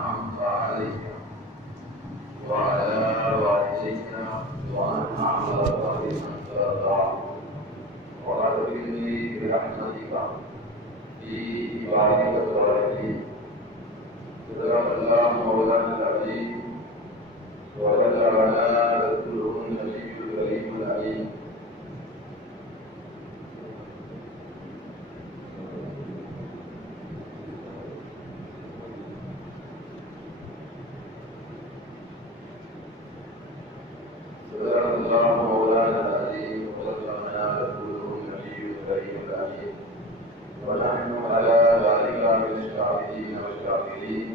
أنعمت عليهم وعلى والديك وأن أعمل خيرا ترضى وأدخلني برحمتك في عبادك الصالحين. صدق الله مولانا العظيم وبلغنا رسوله النبي الكريم الأمين. صدق الله مولانا العظيم وبلغنا رسوله النبي الكريم الأمين. ونحن على ذلك من الشاهدين والشاكرين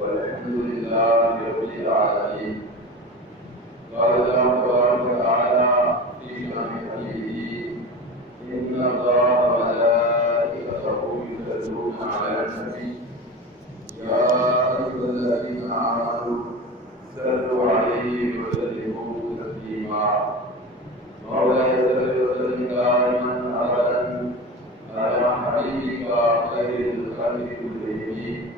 والحمد لله رب العالمين. قال الله تبارك وتعالى في شأن حبيبه: إن الله وملائكته يصلون على النبي يا أيها الذين آمنوا صلوا عليه وسلموا تسليما. مولاي صل وسلم دائما أبدا على حبيبك خير الخلق كلهم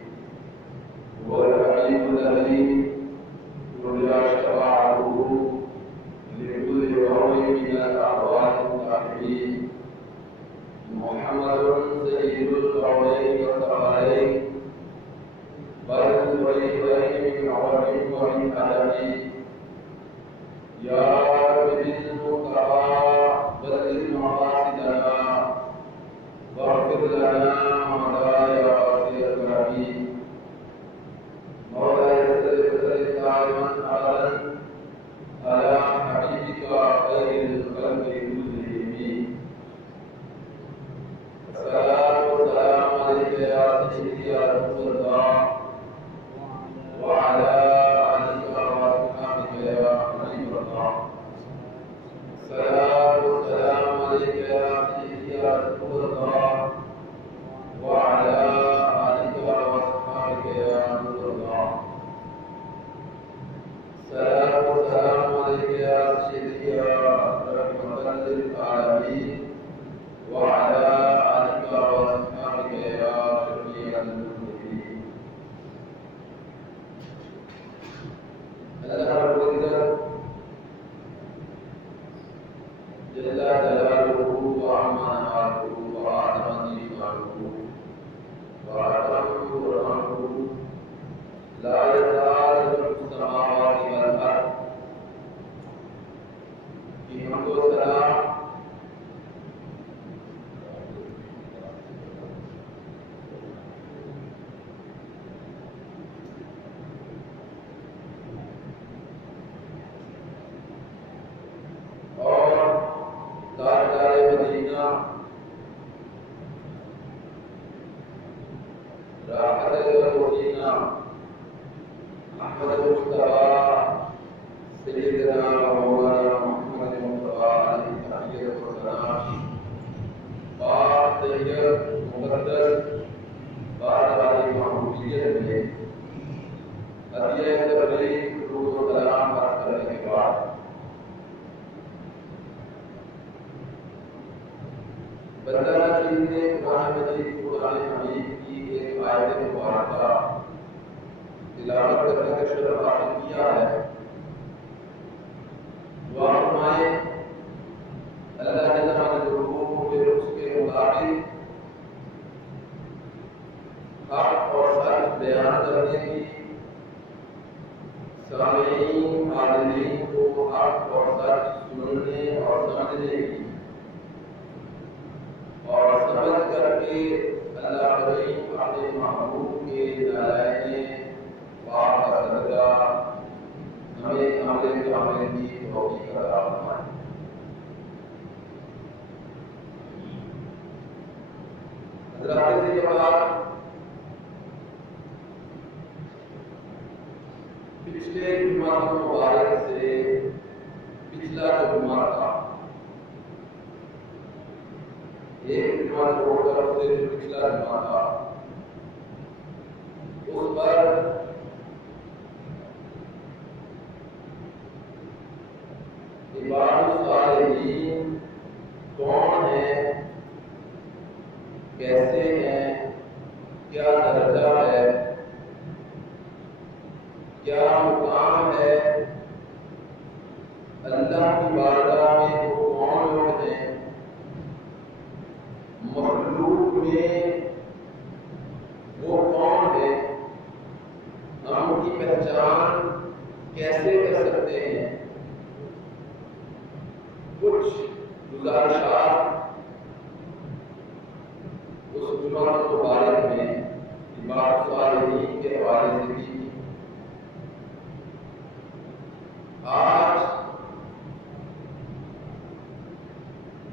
والحبيب الذي ترجى شفاعته لكل قوم من الأحوال الكافرين. محمد سيد القولين والثقلين بل الطيبين من عمر ومن أدب. يا رب بالمصطفى بلغ مقاصدنا واغفر لنا مضايا الكريم. مولاي صل وسلم دائما ابدا على حبيبك خير الخلق كلهم. الصلاة والسلام عليك يا سيدي يا رسول الله وعلى آلك وأصحابك يا حبيب الله. الصلاة والسلام عليك يا سيدي يا رسول الله وعلى آلك وأصحابك يا نور الله. الصلاة والسلام عليك يا سيدي يا رحمة للعالمين وعلى آلك وأصحابك يا شفيع المذنبين. اللہ رب العزت جل جلالہ وعما نواله وعظم جلاله وأكرم برهانه لا يزال ملك السماوات والأرض في حمد والسلام پچھلے جمعہ مبارک سے پچھلا جو جمعہ تھا ایک جمعہ چھوڑ کر اس سے جو پچھلا جمعہ تھا اس پر عباد الصالحین کون ہیں، کیسے ہیں، کیا درجہ ہے، پہچان کیسے کر سکتے ہیں؟ کچھ گزارشات اس جمعہ مبارک میں امام صالحین کے حوالے سے کی۔ آج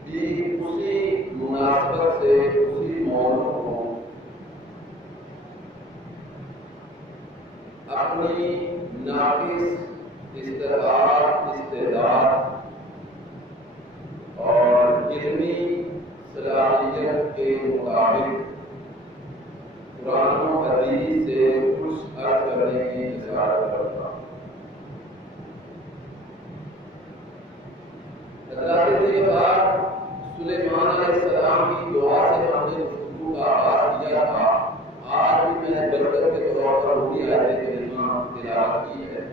بھی اسی مناسبت سے اسی موضوع کو اپنی ناقص استعداد اور علمی صلاحیت کے مطابق قرآن و حدیث سے کچھ عرض کرنے کی اجازت کرتا ہوں۔ حضرات سلیمان علیہ السلام کی دعا سے ہم نے گفتگو کا آغاز کیا تھا۔ آج بھی میں نے برکت کے طور پر وہی آیت کریمہ تلاوت کی ہے۔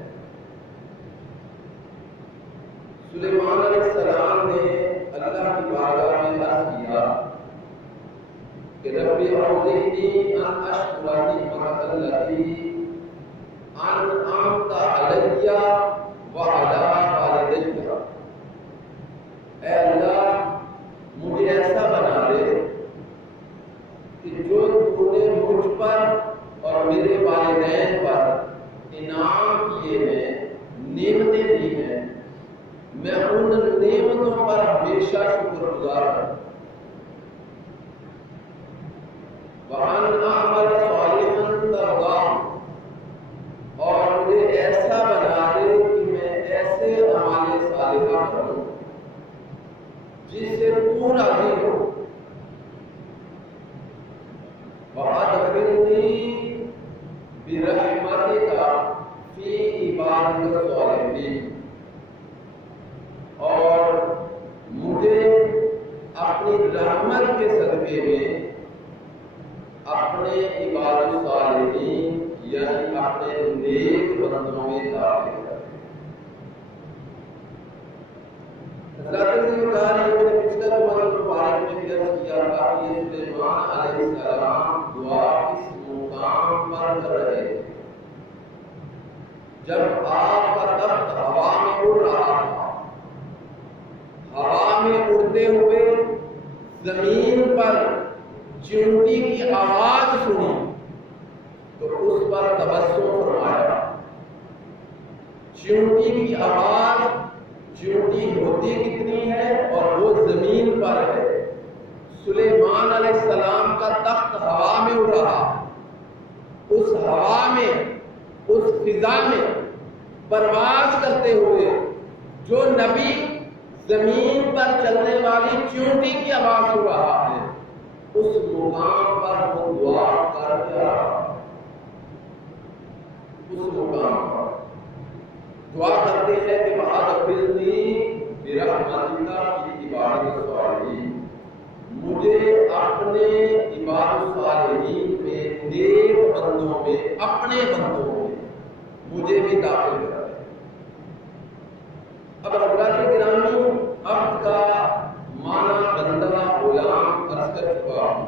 سلیمان علیہ السلام نے اللہ کی بارگاہ میں عرض کیا کہ رب اوزعنی ان اشکر نعمتک التی انعمت علی وعلی والدی۔ اے اللہ مجھے ایسا بنا دے کہ جو تو نے مجھ پر اور میرے والدین پر انعام کیے ہیں، نعمتیں دی ہیں، میں ان نعمتوں پر ہمیشہ شکر گزار ہوں۔ وَأَنْ أَعْمَلَ صَالِحًا تَرْضَاهُ، اور مجھے ایسا بنا دے کہ میں ایسے اعمال صالحہ کروں جس سے تو راضی ہو۔ وَأَدْخِلْنِي بِرَحْمَتِكَ فِي عِبَادِكَ الصَّالِحِينَ، اور مجھے اپنی رحمت کے صدقے میں اپنے عباد الصالحین یعنی اپنے نیک بندوں میں داخل کر۔ حضرت نے کہا یہ میں نے پچھلے جمعہ مبارک میں عرض کیا تھا کہ یہ سلیمان علیہ السلام دعا اس مقام پر کر رہے تھے جب آپ کا تخت ہوا میں اڑ رہا تھا۔ ہوا میں اڑتے ہوئے زمین پر چیونٹی کی آواز سنی تو اس پر تبسم فرمایا۔ چیونٹی کی آواز، چیونٹی ہوتی کتنی ہے اور وہ زمین پر ہے۔ سلیمان علیہ السلام کا تخت ہوا میں اڑ رہا، اس ہوا میں، اس فضا میں پرواز کرتے ہوئے جو نبی زمین پر چلنے والی چیونٹی کی آواز سن رہا ہے، اس مقام پر وہ دعا کر رہا ہے۔ اس مقام پر دعا کرتے ہیں کہ وَأَدْخِلْنِی بِرَحْمَتِکَ فِی عِبَادِکَ الصَّالِحِینَ، مجھے اپنے عباد الصالحین میں، نیک بندوں میں، اپنے بندوں میں مجھے بھی داخل کر۔ اب حضرات گرامی، عبد کا معنی بندہ، غلام عرض کر چکا ہوں،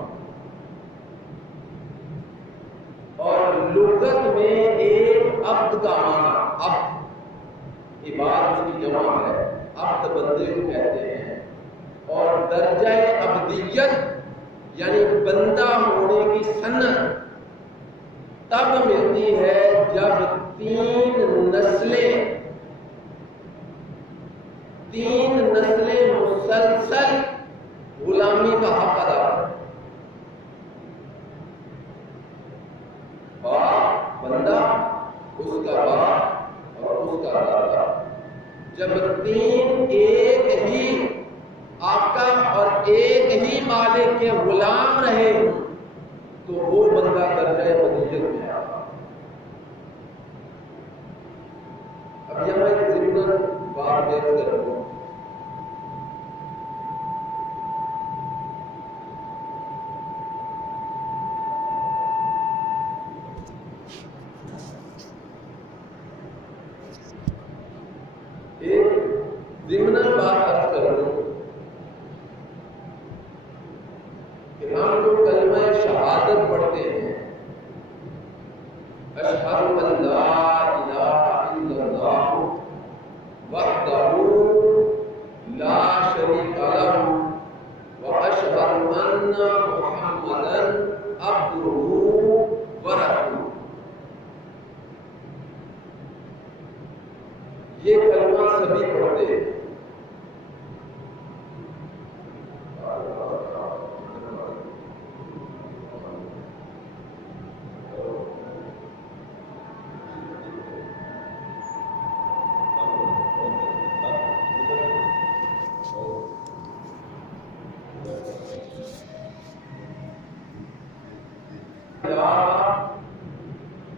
اور لغت میں ایک عبد کا معنی، عبد عباد اس کی جمع ہے، عبد بندے کو کہتے ہیں، اور درجہ عبدیت یعنی بندہ ہونے کی سنت تب ملتی ہے جب تین نسلیں مسلسل غلامی کا حق ادا کریں۔ باپ بندہ، اس کا باپ اور اس کا دادا، جب تین ایک ہی آقا اور ایک ہی مالک کے غلام رہے تو وہ بندہ درجہ عبدیت میں آتا۔ اب یہاں ایک ضمن بات بیان کروں، ضمن بات عرض کروں کہ ہم جو کلمہ شہادت پڑھتے ہیں، اشہد ان لا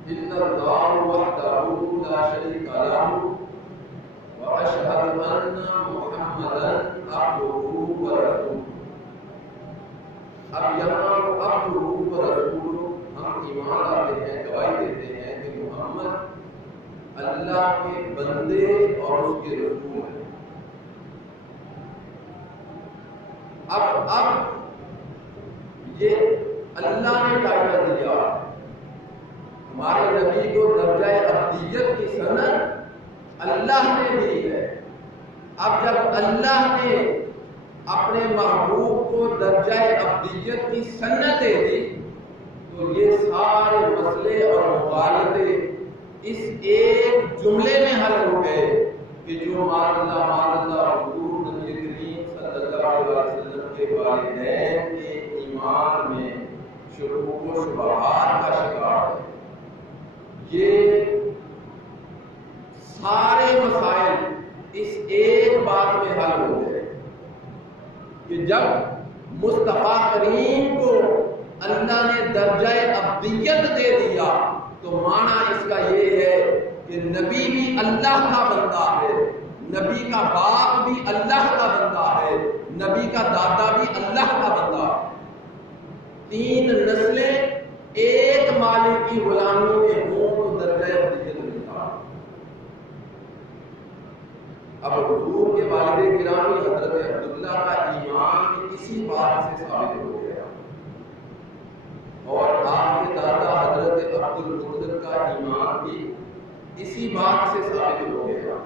إن الله وحده لا شريك له وأشهد أن محمدا عبده ورسوله. اب یہاں عبدہ ورسولہ ہم ایمان لاتے ہیں، گواہی دیتے ہیں کہ محمد اللہ کے بندے اور اس کے رسول ہیں۔ اب یہ اللہ نے ٹائٹل دیا، ہمارے نبی کو درجہ عبدیت کی سند اللہ نے دی ہے۔ اب جب اللہ نے اپنے محبوب کو درجہ عبدیت کی سند دے دی تو یہ سارے مسئلے اور مغالطے اس ایک جملے میں حل ہو گئے کہ جو معاذ اللہ حضور نبی کریم صلی اللہ علیہ وسلم کے والدین کے ایمان میں شکوک و شبہات کا شکار ہے۔ یہ سارے مسائل اس ایک بات میں حل ہو گئے کہ جب مصطفیٰ کریم کو اللہ نے درجہ عبدیت دے دیا تو معنی اس کا یہ ہے کہ نبی بھی اللہ کا بندہ ہے، نبی کا باپ بھی اللہ کا بندہ ہے، نبی کا دادا بھی اللہ کا بندہ ہے۔ تین نسلیں ایک مالک کی غلامی میں ہوں تو درجہ عبدیت ملتا ہے۔ اب حضور کے والد گرامی حضرت عبداللہ کا ایمان اسی بات سے ثابت ہو گیا، اور آپ کے دادا حضرت عبدالمطلب کا ایمان بھی اسی بات سے ثابت ہو گیا،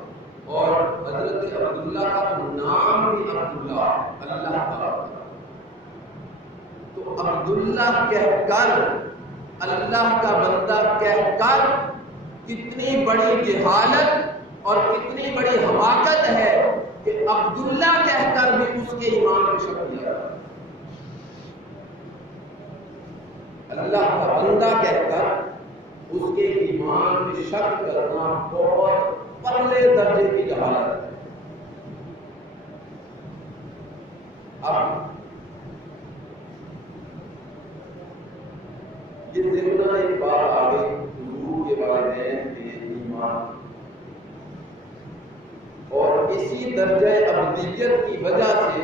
اور حضرت عبداللہ کا نام بھی عبداللہ اللہ کا۔ تو عبداللہ کہہ کر، اللہ کا بندہ کہہ کر کتنی بڑی جہالت اور کتنی بڑی حماقت ہے کہ عبداللہ کہہ کر بھی اس کے ایمان میں شک کیا۔ اللہ کا بندہ کہہ کر اس کے ایمان میں شک کرنا بہت پرلے درجے کی جہالت ہے۔ اب یہ ضمن ایک بات آ گئی حضور کے والدین کے ایمان، اور اسی درجہ عبدیت کی وجہ سے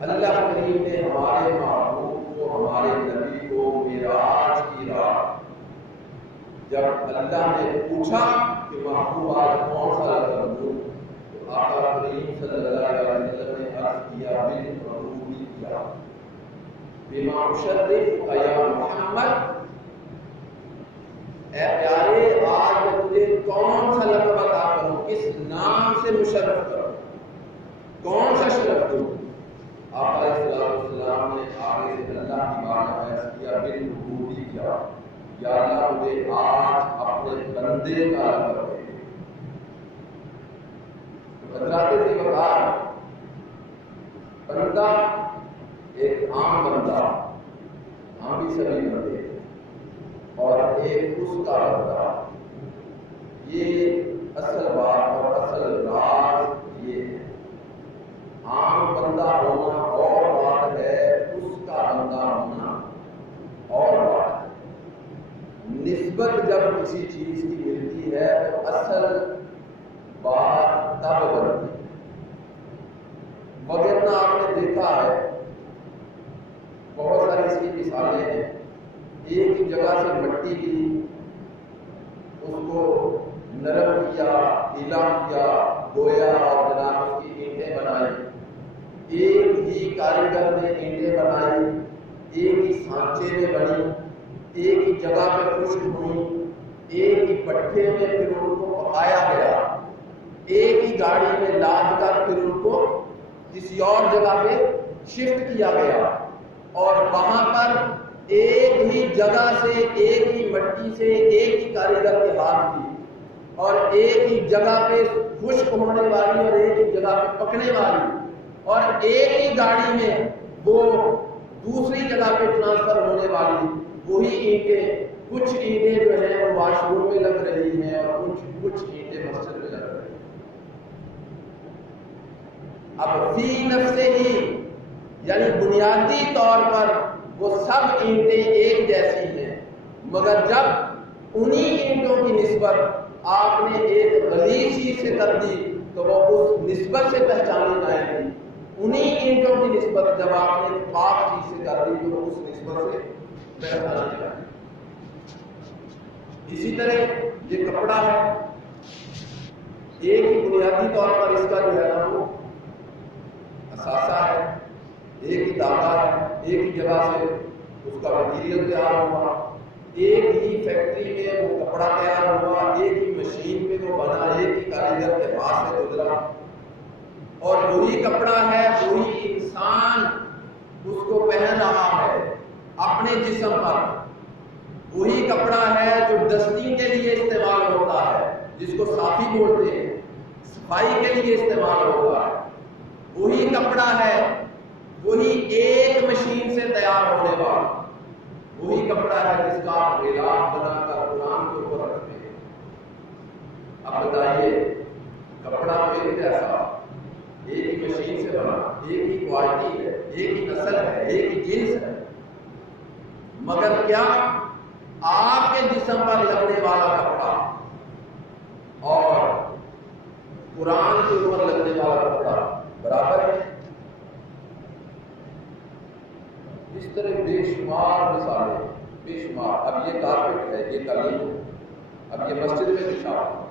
اللہ کریم نے ہمارے محبوب کو، ہمارے نبی کو معراج کی رات جب اللہ نے پوچھا کہ محبوب آج کون سا لقب دوں، تو آقا کریم صلی اللہ علیہ وسلم نے عرض کیا بالربوبیہ بما اشرف یا محمد، اے پیارے آج میں تجھے کون سا لقب عطا کروں، کس نام سے مشرف کروں، کون سا شرف دوں؟ آقا علیہ السلام نے آگے سے اللہ کی بارگاہ میں عرض کیا بالربوبیہ، یا اللہ مجھے آج اپنے بندے کا لقب دے۔ حضرات سے بتا، بندہ ایک عام بندہ، ہم بھی سبھی بندے، اور ایک اس کا بندہ، یہ اصل بات اور اصل راز یہ ہے۔ عام بندہ ہونا اور بات ہے، اس کا بندہ ہونا اور بات ہے۔ نسبت جب کسی چیز کی ملتی ہے تو اصل بات تب بنتی ہے، وغیرہ آپ نے دیکھا ہے بہت ساری اس کی مثالیں ہیں۔ ایک ہی جگہ سے مٹی لی، اس کو نرم کیا، گیلا کیا، گویا اور جناب اس کی اینٹیں بنائی۔ ایک ہی کاریگر نے اینٹیں بنائی، ایک ہی سانچے میں بنی، ایک ہی جگہ پہ خشک ہوئی، ایک ہی پٹھے میں پھر ان کو پکایا گیا، ایک ہی گاڑی میں لاد کر پھر ان کو کسی اور جگہ پہ شفٹ کیا گیا، اور وہاں پر ایک ہی جگہ سے، ایک ہی مٹی سے، ایک ہی کاریگر کے ہاتھ کی، اور ایک ہی جگہ پہ خشک ہونے والی اور ایک ہی جگہ پہ پکنے والی، اور ایک ہی گاڑی میں وہ دوسری جگہ پہ ٹرانسفر ہونے والی وہی اینٹیں۔ کچھ اینٹیں جو ہیں وہ واش روم میں لگ رہی ہیں اور کچھ اینٹیں مسجد میں لگ رہی ہیں۔ اب فی نفسہ ہی یعنی بنیادی طور پر وہ سب اینٹیں ایک جیسی ہیں، مگر جب انہی اینٹوں کی نسبت آپ نے ایک غلیظ چیز سے کر دی تو وہ اس نسبت سے پہچانی جائے گی. انہی اینٹوں کی نسبت جب آپ نے پاک چیز سے کر دی تو وہ اس نسبت سے پہچانی جائے گی. اسی طرح یہ کپڑا ہے، ایک ہی بنیادی طور پر اس کا جو ہے نا وہ اثاثہ ہے، ایک ہی دھاگا ہے، ایک ہی جگہ سے اس کا مٹیریل تیار ہوا، ایک ہی فیکٹری میں وہ کپڑا تیار ہوا، ایک ہی مشین پہ وہ بنا، ایک ہی کاریگر کے ہاتھ سے گزرا، اور وہی کپڑا ہے، وہی انسان اس کو پہن رہا ہے اپنے جسم پر. وہی کپڑا ہے جو ڈسٹنگ کے لیے استعمال ہوتا ہے، جس کو صافی بولتے ہیں، صفائی کے لیے استعمال ہوتا ہے. وہی کپڑا ہے، وہی ایک مشین سے تیار ہونے والا، وہی کپڑا ہے جس کا آپ غلاف بنا کر قرآن کے اوپر رکھتے ہیں. اب بتائیے، کپڑا تو ایک جیسا، ایک ہی مشین سے بنا، ایک ہی کوالٹی ہے، ایک ہی نسل ہے، ایک ہی جنس ہے، مگر کیا آپ کے جسم پر لگنے والا کپڑا اور قرآن کے اوپر لگنے والا کپڑا برابر ہے؟ اس طرح بے شمار مثالیں، بے شمار. اب یہ کارپیٹ ہے، یہ قالین ہے، اب یہ مسجد میں بچھا ہوا،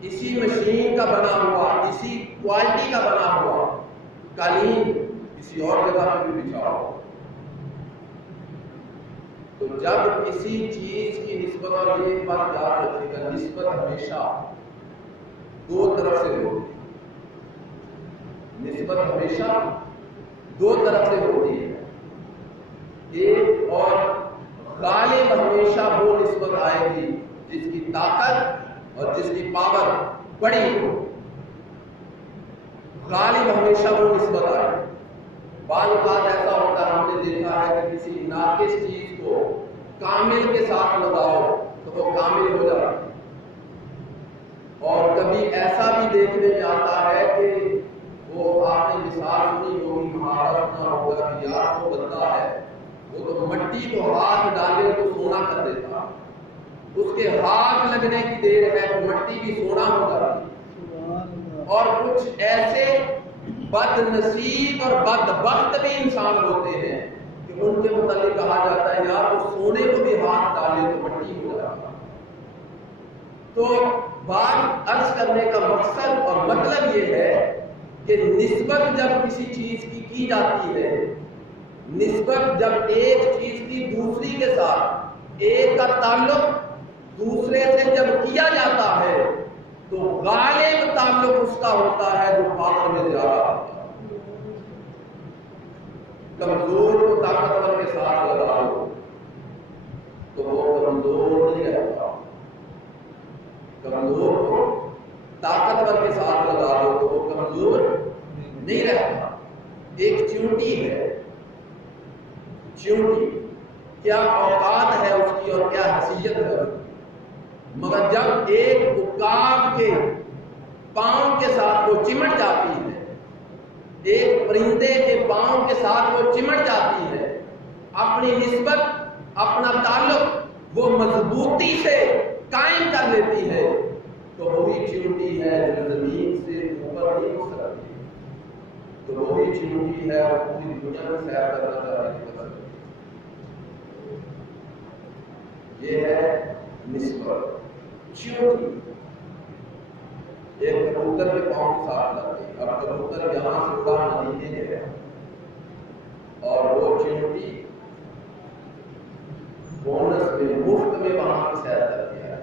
اسی مشین کا بنا ہوا، اسی کوالٹی کا بنا ہوا قالین کسی اور جگہ پہ بھی بچھا ہوا. تو جب کسی چیز کی نسبت، اور یہ بات یاد رکھیے گا، نسبت ہمیشہ دو طرف سے ہوتی ہے. نسبت ہمیشہ دو طرف سے ہوتی ہے. ایک اور غالب ہمیشہ وہ نسبت آئے گی جس کی طاقت اور جس کی پاور بڑی ہو. غالب ہمیشہ وہ نسبت آئے گی. بعض اوقات ایسا ہوتا ہے، ہم نے دیکھا ہے کہ کسی ناقص چیز کو کامل کے ساتھ لگاؤ تو وہ کامل ہو جاتا ہے. اور کبھی ایسا بھی دیکھنے میں آتا ہے کہ وہ آپ نے مثال سنی ہوگی، محاورہ سنا ہوگا کہ یار وہ بندہ ہے، وہ تو مٹی کو ہاتھ ڈالے تو سونا کر دیتا، اس کے ہاتھ لگنے کی دیر ہے تو مٹی بھی سونا ہو جاتی. اور کچھ ایسے بد نصیب اور بدبخت بھی انسان ہوتے ہیں کہ ان کے متعلق کہا جاتا ہے یار وہ سونے کو بھی ہاتھ ڈالے تو مٹی ہو جاتا. تو بات عرض کرنے کا مقصد اور مطلب یہ ہے کہ نسبت جب کسی چیز کی جاتی ہے، نسبت جب ایک چیز کی دوسری کے ساتھ، ایک کا تعلق دوسرے سے جب کیا جاتا ہے تو غالب تعلق اس کا ہوتا ہے جو پاور میں زیادہ ہوتا ہے. کمزور کو طاقتور کے ساتھ لگا دو تو وہ کمزور نہیں رہتا. کمزور کو طاقتور کے ساتھ لگا دو تو وہ کمزور نہیں رہتا. ایک چیونٹی ہے، چیونٹی کیا اوقات ہے اس کی اور کیا حیثیت ہے اس کی، مگر جب ایک عقاب کے پاؤں کے ساتھ وہ چمٹ جاتی ہے، ایک پرندے کے پاؤں کے ساتھ وہ چمٹ جاتی ہے، اپنی نسبت، اپنا تعلق وہ مضبوطی سے قائم کر لیتی ہے، تو وہی چیونٹی ہے جو زمین سے اوپر نہیں ہو سکتی. تو وہی چیونٹی ہے اور پوری دنیا میں سیر کرنا چاہتی ہے. یہ ہے نسبت. چیونٹی ایک کبوتر کے پاؤں کے ساتھ لگتی ہے. اب کبوتر یہاں سے اڑا ندی میں گیا اور وہ چیونٹی بونس میں مفت میں وہاں پہ سیر کرتی ہے.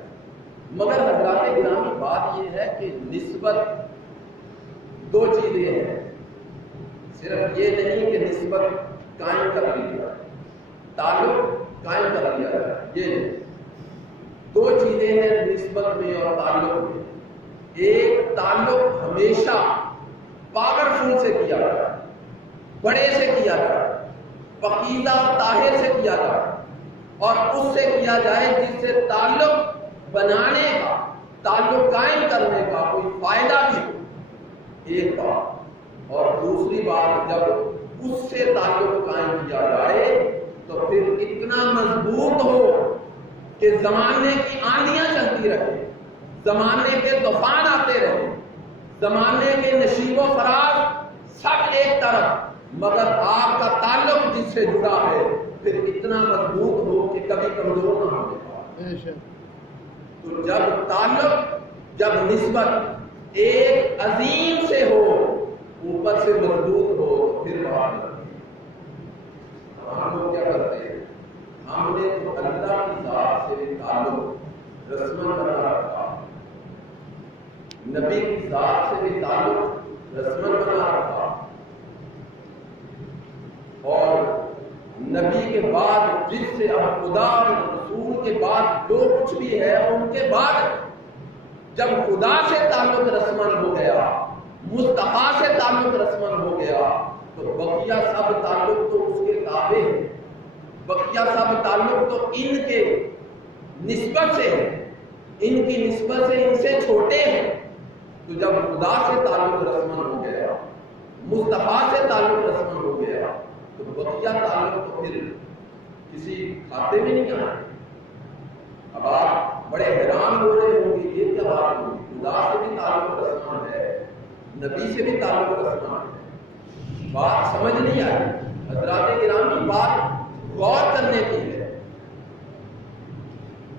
مگر حضرات گرامی بات یہ ہے کہ نسبت دو چیزیں ہیں. صرف یہ نہیں کہ نسبت قائم کر لی جائے، تعلق قائم کر لیا جائے، یہ نہیں. دو چیزیں ہیں نسبت میں اور تعلق میں. ایک تعلق ہمیشہ پاورفل سے کیا جائے، بڑے سے کیا جائے، پاکیزہ طاہر سے کیا جائے، اور اس سے کیا جائے جس سے تعلق بنانے کا، تعلق قائم کرنے کا کوئی فائدہ بھی ہو. ایک بات. اور دوسری بات، جب اس سے تعلق قائم کیا جائے تو پھر اتنا مضبوط ہو کہ زمانے کی آندیاں چلتی رہے، زمانے کے طوفان آتے رہے، زمانے کے نشیب و فراز سب ایک طرف، مگر آپ کا تعلق جس سے جڑا ہے پھر اتنا مضبوط ہو کہ کبھی کمزور نہ ہو۔ تو جب تعلق، جب نسبت ایک عظیم سے ہو، اوپر سے مضبوط ہو، تو پھر بات کرتے ہیں۔ ہم لوگ کیا کرتے ہیں؟ ہم نے تو اللہ کی ذات سے بھی تعلق رسمن بنا رکھا، نبی کی ذات سے بھی تعلق رسمن بنا رکھا، اور نبی کے بعد جس سے اب خدا اور رسول کے بعد جو کچھ بھی ہے ان کے بعد جب خدا سے تعلق رسمن ہو گیا، مصطفیٰ سے تعلق رسمن ہو گیا، تو بقیہ سب تعلق تو اس کے تابع ہے، بقیہ سب تعلق تو ان کے نسبت سے ہے، ان کی نسبت سے ان سے چھوٹے ہیں۔ تو جب خدا سے تعلق رسمن ہو گیا، مصطفیٰ سے تعلق رسمن ہو گیا، تو بقیہ تعلق تو پھر کسی کھاتے میں نہیں آئے۔ اب آپ بڑے حیران ہو رہے ہوں گے یہ کیا بات ہوئی، خدا سے بھی تعلق رسمن ہے، نبی سے بھی تعلق رسمن ہے، بات سمجھ نہیں آئی۔ حضرات گرامی بات غور کرنے کی ہے۔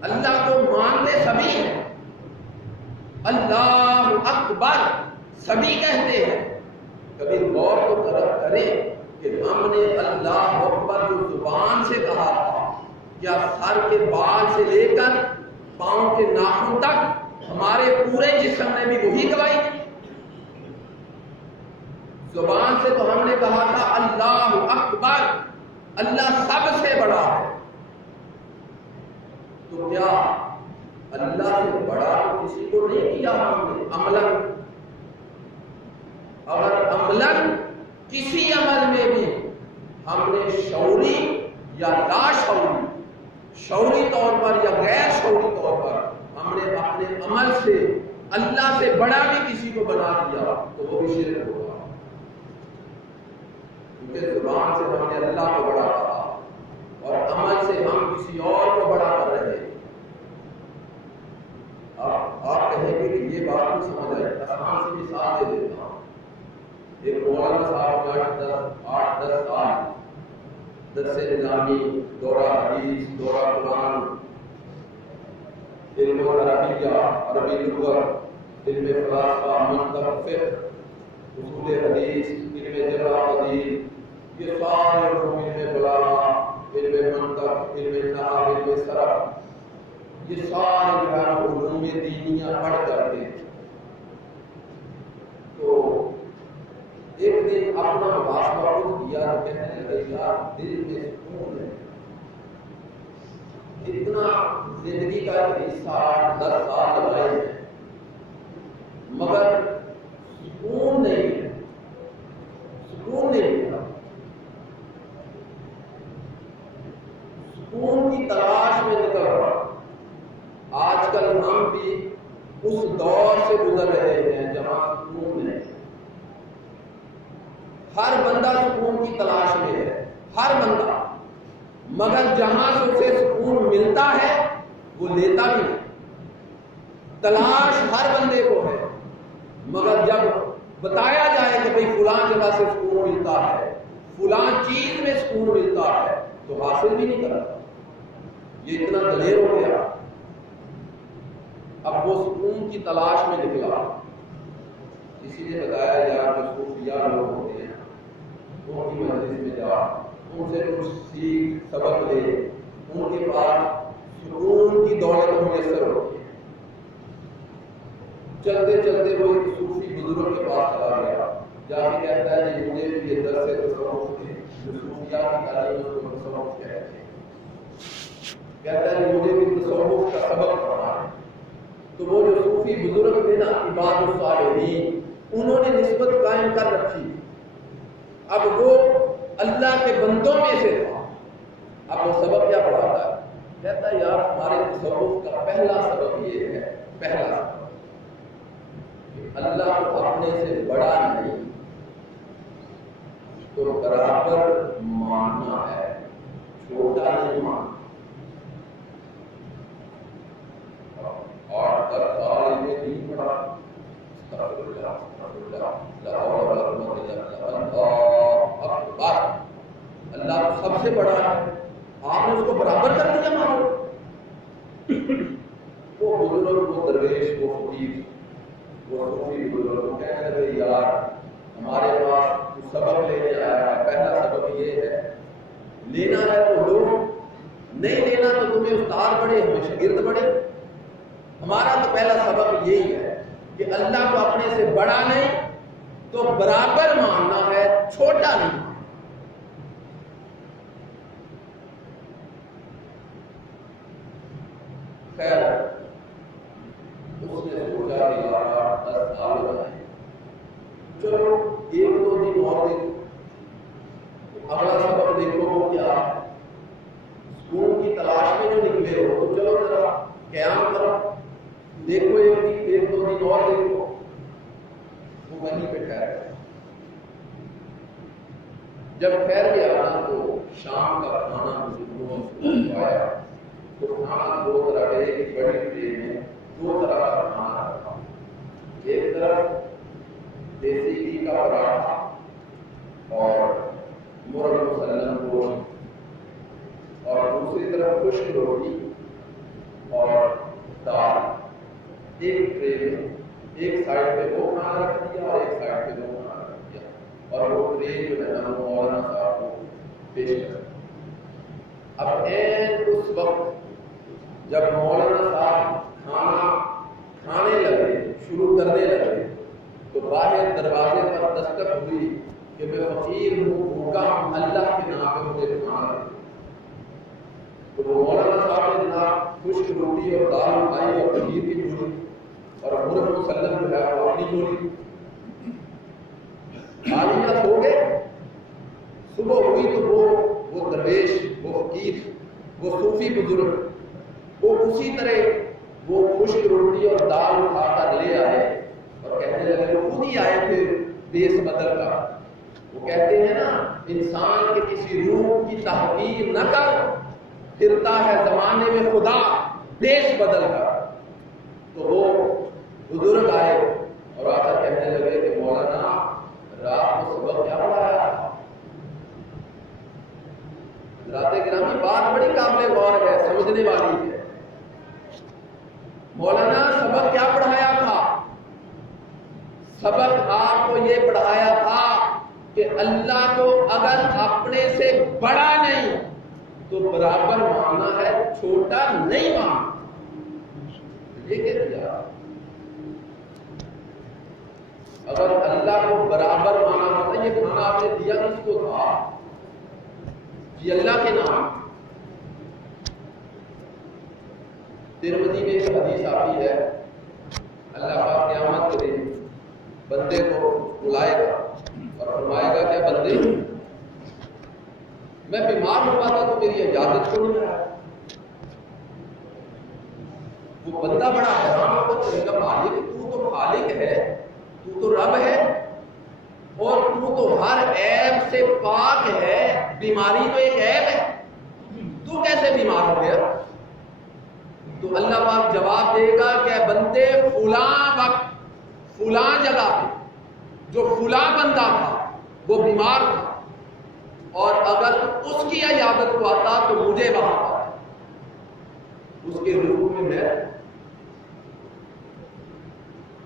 اللہ کو مانتے سبھی ہیں، اللہ اکبر سبھی کہتے ہیں، کبھی غور تو کریں کہ ہم نے اللہ اکبر جو زبان سے کہا تھا، کیا سر کے بال سے لے کر پاؤں کے ناخن تک ہمارے پورے جسم نے بھی وہی گواہی دی؟ زبان سے تو ہم نے کہا تھا اللہ اکبر، اللہ سب سے بڑا ہے، تو کیا اللہ سے بڑا تو کسی کو نہیں کیا ہم نے عملاً؟ اگر عملاً کسی عمل میں بھی ہم نے شعوری یا لا شعوری، شعوری طور پر یا غیر شعوری طور پر ہم نے اپنے عمل سے اللہ سے بڑا بھی کسی کو بنا دیا تو وہ بھی شرک ہوگا، کیونکہ زبان سے ہم نے اللہ کو بڑا کہا اور عمل سے ہم کسی اور کو بڑا کر رہے ہیں۔ آپ کہیں گے کہ یہ بات نہیں سمجھ آئی، آسان سی مثال دے دیتا ہوں۔ ایک مولانا صاحب 8-10 سال درس نظامی، دورہ حدیث، دورہ قرآن، علم عربیہ، عربی لغت، علم فلسفہ، منطق، فقہ، اصول حدیث، علم جرح حدیث، یہ سارے علوم، علم بلاغہ، علم منطق، علم نحو، علم صرف، یہ سارے جو ہے علوم دینیاں پڑھ کر کے تو ایک دن اپنا محاسبہ خود کیا تو کہنے لگے یار دل میں سکون ہے، اتنا زندگی کا 10 سال لگائے ہیں مگر سکون نہیں ہے، سکون نہیں ملا، سکون کی تلاش میں نکل رہا۔ آج کل ہم بھی اس دور سے گزر رہے ہیں جہاں سکون نہیں، ہر بندہ سکون کی تلاش میں ہے، ہر بندہ، مگر جہاں سے اسے سکون ملتا ہے وہ لیتا بھی نہیں۔ تلاش ہر بندے کو ہے، مگر جب بتایا جائے کہ بھئی فلاں جگہ سے سکون ملتا ہے، فلاں چیز میں سکون ملتا ہے، تو حاصل بھی نہیں کرتا، یہ اتنا دلیر ہو گیا۔ اب وہ سکون کی تلاش میں نکلا، اسی لیے بتایا جائے کہ صوفیاء لوگ ہوتے ہیں، ان کی مجلس میں جا، ان سے کچھ سیکھ سبق لے، ان کے پاس سکون کی دولت میسر ہوتی ہے۔ چلتے چلتے وہ ایک صوفی بزرگ کے پاس چلا گیا، جا کے کہتا ہے کہ مجھے بھی یہ درس تصوف کے جو صوفیاء کی تعلیم کو تصوف کہتے ہیں، کہتا ہے کہ مجھے بھی تصوف کا سبق پڑھا ہے۔ تو وہ جو صوفی بزرگ تھے نا عباد الصالحین، انہوں نے نسبت قائم کر رکھی، اب وہ اللہ کے بندوں میں سے تھا۔ اب وہ سبق کیا پڑھاتا ہے؟ کہتا ہے یار ہمارے تصوف کا پہلا سبق یہ ہے، پہلا سبق کہ اللہ کو اپنے سے بڑا نہیں تو برابر ماننا ہے، چھوٹا نہیں ماننا۔ 10 سال میں نہیں پڑھا، اللہ تو سب سے بڑا ہے، آپ نے اس کو برابر کر دیا مانو۔ وہ بزرگ، وہ درویش، وہ فقیر، وہ صوفی بزرگ کہنے لگے یار ہمارے پاس تو سبق لینے آیا ہے، پہلا سبق یہ ہے لینا ہے تو لو، نہیں لینا تو تمہیں استاد بڑے ہمیں شاگرد بڑے۔ ہمارا تو پہلا سبق یہی ہے کہ اللہ کو اپنے سے بڑا نہیں تو برابر ماننا ہے، چھوٹا نہیں۔ خیر اس نے سوچا کہ یار 10 سال بنائے، چلو 1-2 دن اور دیکھو، اگلا سبق دیکھو وہ کیا ہے۔ سکون کی تلاش میں جو نکلے ہو تو چلو ذرا قیام کرو، دیکھو 1-2 دن اور دیکھو۔ وہ وہیں پہ ٹھہر گئے۔ جب ٹھہر گیا نا تو شام کا کھانا بزرگوں آیا تو کھانا 2 طرح کے، ایک بڑی ٹرے میں 2 طرح کا کھانا رکھا، ایک طرف دیسی گھی کا پراٹھا اور مرغ مسلم گوشت، اور دوسری طرف خشک روٹی اور دال۔ ایک ٹرے میں ایک سائڈ پہ وہ کھانا رکھ دیا اور ایک سائڈ پہ وہ کھانا رکھ دیا، اور وہ ٹرے جو ہے نا وہ مولانا صاحب کو پیش کر۔ اب اس وقت جب مولانا صاحب کھانا کھانے لگے، شروع کرنے لگے، تو باہر دروازے پر دستک ہوئی کہ میں فقیر ہوں، بھوکا ہوں، اللہ کے نام پہ مجھے کھانا دے۔ تو وہ مولانا صاحب نے جناب خشک روٹی اور دال کھائی اور پنیر کی جوڑی، اور مرغ مسلم جو ہے وہ اپنی جوڑی آلیہ ہو گئے۔ صبح ہوئی تو وہ درویش، وہ فقیر، وہ صوفی بزرگ، وہ اسی طرح وہ خشک روٹی اور دال اٹھا کر لے آئے اور کہنے لگے، وہ خود ہی آئے تھے دیس بدل کا۔ وہ کہتے ہیں نا انسان کے کسی روح کی تحقیر نہ کر، پھرتا ہے زمانے میں خدا دیش بدل کا۔ تو وہ بزرگ آئے اور آ کر کہنے لگے کہ مولانا رات کو سبق کیا پڑھایا تھا؟ حضرات گرامی بات بڑی قابل غور ہے، سمجھنے والی ہے۔ مولانا سبق کیا پڑھایا تھا؟ سبق آپ کو یہ پڑھایا تھا کہ اللہ کو اگر اپنے سے بڑا نہیں تو برابر ماننا ہے، چھوٹا نہیں ماننا۔ یہ کہہ دیا اگر اللہ کو برابر مانا ہوتا، یہ کھانا آپ نے دیا کس کو تھا؟ یہ اللہ کے نام۔ ترمذی میں ایک حدیث آتی ہے، اللہ پاک قیامت کے دن بندے کو بلائے گا اور فرمائے گا کہ بندے میں بیمار ہوا تھا تو میری اجازت کیوں نہیں آیا؟ وہ بندہ بڑا حیران ہوگا، کہے گا مالک تو تو خالق ہے، تو تو رب ہے، اور تو تو ہر عیب سے پاک ہے، بیماری تو ایک عیب ہے، تو کیسے بیمار ہو گیا؟ تو اللہ پاک جواب دے گا کہ بندے فلاں وقت فلاں جگہ پہ جو فلاں بندہ تھا وہ بیمار تھا، اور اگر اس کی عیادت کو آتا تو مجھے وہاں پاتا، اس کے روح میں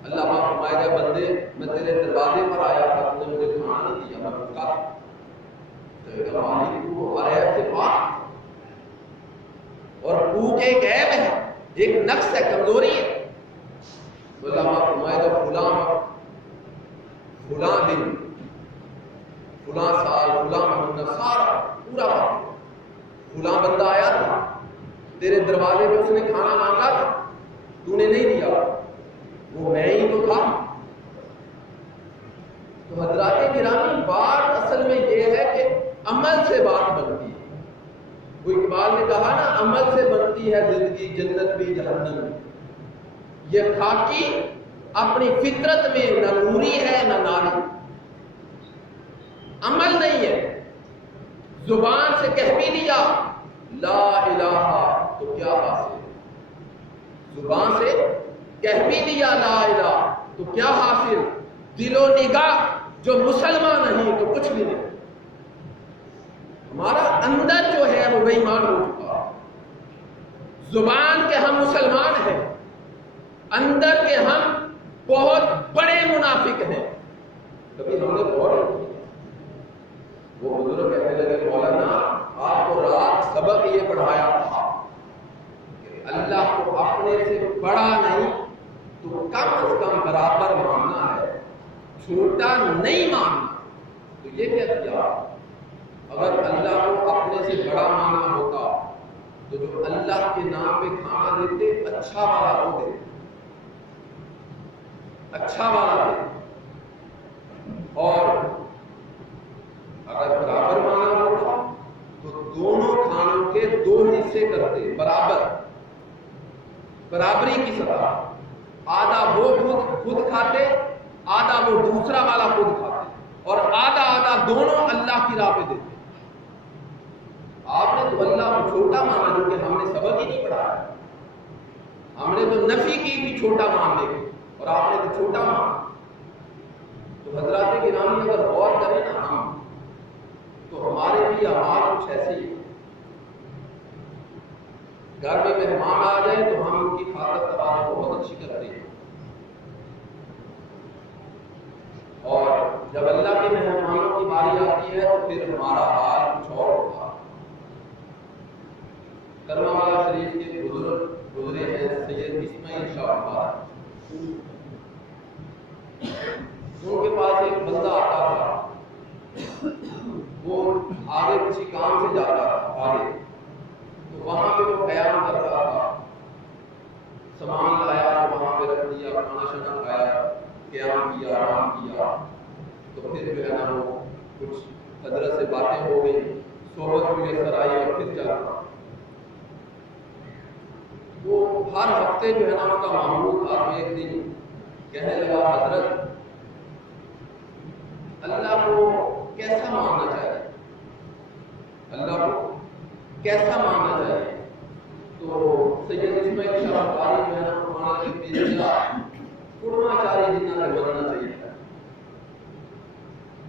اللہ پاک فرمائے گا بندے میں تیرے دروازے پر آیا تھا، تم نے مجھے کھانا نہیں دیا، میں بھوکا تھا۔ تو مالک تو ہر عیب سے پاک، اور بھوک ایک عیب ہے، ایک نقص ہے، کمزوری ہے۔ تو اللہ پاک فرمائے گا فلاں فلاں دن فلاں سال فلاں مہینہ سارا پورا وقت فلاں بندہ آیا تھا، تیرے دروازے پہ اس نے کھانا مانگا تھا، تو نے نہیں دیا، وہ میں ہی تو تھا۔ تو حضرات گرامی بات اصل میں یہ ہے کہ عمل سے بات بنتی ہے۔ وہ اقبال نے کہا نا عمل سے بنتی ہے زندگی، جنت بھی جہنم بھی۔ یہ خاکی اپنی فطرت میں نہ نوری ہے نہ ناری، عمل نہیں ہے۔ زبان سے کہہ بھی لیا لا الہ تو کیا حاصل ہے؟ زبان سے کہہ بھی دیا لا الہ تو کیا حاصل؟ دل و نگاہ جو مسلمان نہیں تو کچھ بھی نہیں. ہمارا اندر جو ہے وہ بے ایمان ہو چکا. زبان کے ہم مسلمان ہیں، اندر کے ہم بہت بڑے منافق ہیں. کبھی ہم نے غور کیا؟ وہ بزرگ کہنے لگے مولانا آپ کو رات سبق یہ پڑھایا تھا کہ اللہ کو اپنے سے بڑا نہیں تو کم از کم برابر ماننا ہے، چھوٹا نہیں ماننا. تو یہ کیا کیا؟ اگر اللہ کو اپنے سے بڑا ماننا ہوتا تو جو اللہ کے نام پہ کھانا دیتے اچھا والا وہ دیتے، اچھا والا دیتے. اور اگر برابر مانا ہوتا تو دونوں کھانوں کے 2 حصے کرتے برابر، برابری کی سطح. آدھا وہ خود کھاتے، آدھا وہ دوسرا والا خود کھاتے، اور آدھا آدھا دونوں اللہ کی راہ پہ دیتے. آپ نے تو اللہ کو چھوٹا مانا، جو کہ ہم نے سبق ہی نہیں پڑھا. ہم نے تو نفی کی تھی چھوٹا ماننے کی، اور آپ نے تو چھوٹا مانا. تو حضرات گرامی اگر غور کریں نا ہم، تو ہمارے بھی اعمال کچھ ایسے ہی. گھر میں مہمان آ جائیں تو ہم ان کی خاطر تبادلہ بہت اچھی کرتے ہیں، اور جب اللہ کے مہمانوں کی باری آتی ہے تو پھر ہمارا حال کچھ اور ہوتا. کرما والا شریف کے بزرگ گزرے ہیں سید اسماعیل شاہ احمد. ان کے پاس ایک بندہ آتا تھا، وہ آگے کسی کام سے جاتا تھا آگے، تو وہاں پہ وہ قیام کرتا تھا. سامان لایا تو وہاں پہ رکھ دیا، کھانا شانا کھایا، قیام کیا، آرام کیا. تو پھر جو ہے نا وہ کچھ حضرت سے باتیں ہو گئی، صحبت میسر آئی اور پھر چلا. وہ ہر ہفتے جو ہے نا اس کا معمول تھا. ایک دن کہنے لگا حضرت اللہ کو کیسا ماننا چاہیے، اللہ کو کیسا ماننا چاہیے؟ تو سید اسماعیل شاہ بخاری جو ہے نا فرمانے لگے کڑما چاری جنہ تے مننا چاہیے،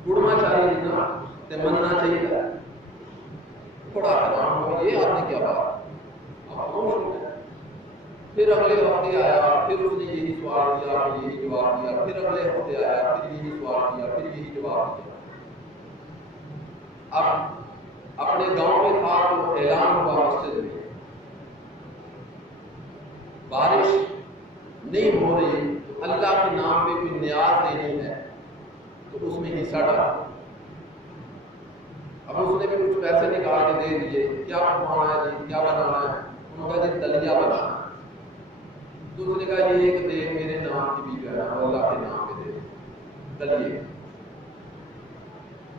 کڑما چاری جنہ تے مننا چاہیے. بڑا حیران ہوا، یہ آپ نے کیا بات؟ آپ خاموش ہو گئے. پھر اگلے ہفتے آیا، پھر اس نے یہی سوال کیا، پھر یہی جواب دیا. پھر اگلے ہفتے آیا، پھر یہی سوال کیا، پھر یہی جواب دیا. اب اپنے گاؤں میں تھا تو اعلان ہوا مسجد میں بارش نہیں ہو رہی تو اللہ کے نام پہ کوئی نیاز دینی ہے تو اس میں حصہ ڈالا. اب اس نے بھی کچھ پیسے نکال کے دے دیے. کیا پکوانا ہے جی، کیا بنانا ہے؟ انہوں نے کہا جی دلیا بنانا. تو اس نے کہا یہ ایک دے میرے نام کی بھی جو ہے اللہ کے نام پہ دے دلیے.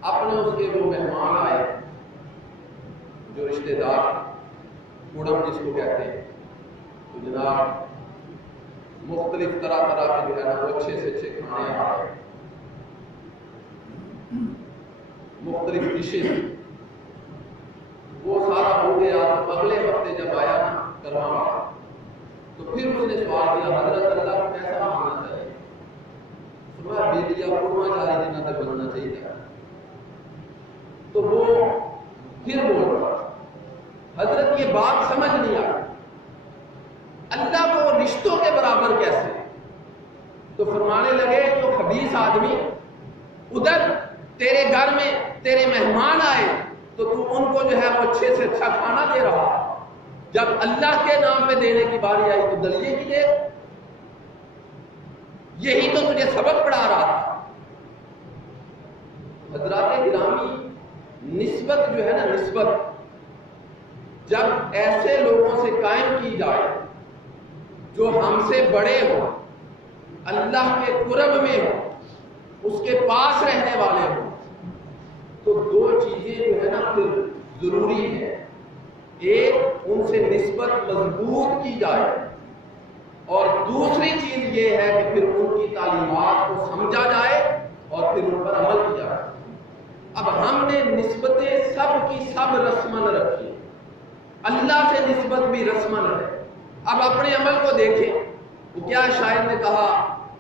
اپنے اس کے وہ مہمان آئے جو رشتے دار، کوڑم جس کو کہتے ہیں، تو جناب مختلف طرح کے جو ہے نا وہ اچھے سے اچھے کھانے آئے، مختلف ڈشز. وہ سارا ہو گیا تو اگلے ہفتے جب آیا نا کروانا تو پھر اس نے سوال کیا حضرت اللہ کو کیسا ماننا چاہیے؟ فرمایا بیدیا قرما چاری جنہ تے بننا چاہیے. تو وہ پھر بول رہا حضرت یہ بات سمجھ نہیں آئی، اللہ کو رشتوں کے برابر کیسے؟ تو فرمانے لگے تو خبیث آدمی ادھر تیرے گھر میں تیرے مہمان آئے تو تو ان کو جو ہے وہ اچھے سے اچھا کھانا دے رہا، جب اللہ کے نام پہ دینے کی باری آئی تو دلیے ہی دے. یہی تو تجھے سبق پڑھا رہا تھا. حضرات گرامی نسبت جو ہے نا، نسبت جب ایسے لوگوں سے قائم کی جائے جو ہم سے بڑے ہوں، اللہ کے قرب میں ہوں، اس کے پاس رہنے والے ہوں، تو 2 چیزیں جو ہے نا پھر ضروری ہے. ایک ان سے نسبت مضبوط کی جائے، اور دوسری چیز یہ ہے کہ پھر ان کی تعلیمات کو سمجھا جائے اور پھر ان پر عمل کیا جائے. اب ہم نے نسبتیں سب کی سب رسمن رکھی، اللہ سے نسبت بھی رسمن ہے. اب اپنے عمل کو دیکھیں، وہ کیا شاعر نے کہا،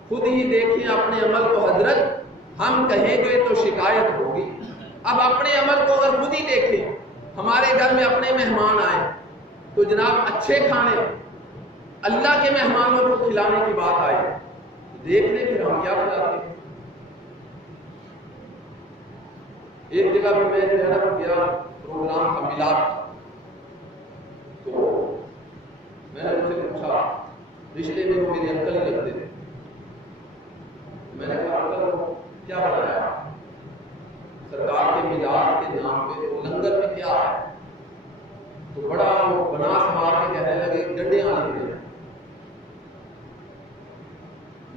خود ہی دیکھیں اپنے عمل کو حضرت، ہم کہیں گے تو شکایت ہوگی۔ اب اپنے عمل کو اگر خود ہی دیکھیں، ہمارے گھر میں اپنے مہمان آئے تو جناب اچھے کھانے اللہ کے مہمانوں کو کھلانے کی بات آئی تو دیکھ لیں پھر ہم کیا کھلاتے ہیں۔ ایک جگہ پہ میں جو ہے نا گیا پروگرام کا میلاد، تو میں نے ان سے پوچھا، رشتے میں وہ میرے انکل ہی لگتے تھے، میں نے کہا انکل کیا بنایا سرکار کے میلاد کے نام پہ، وہ لنگر میں کیا ہے؟ تو بڑا وہ بناس مار کے کہنے لگے ڈنڈیاں لیتے ہیں۔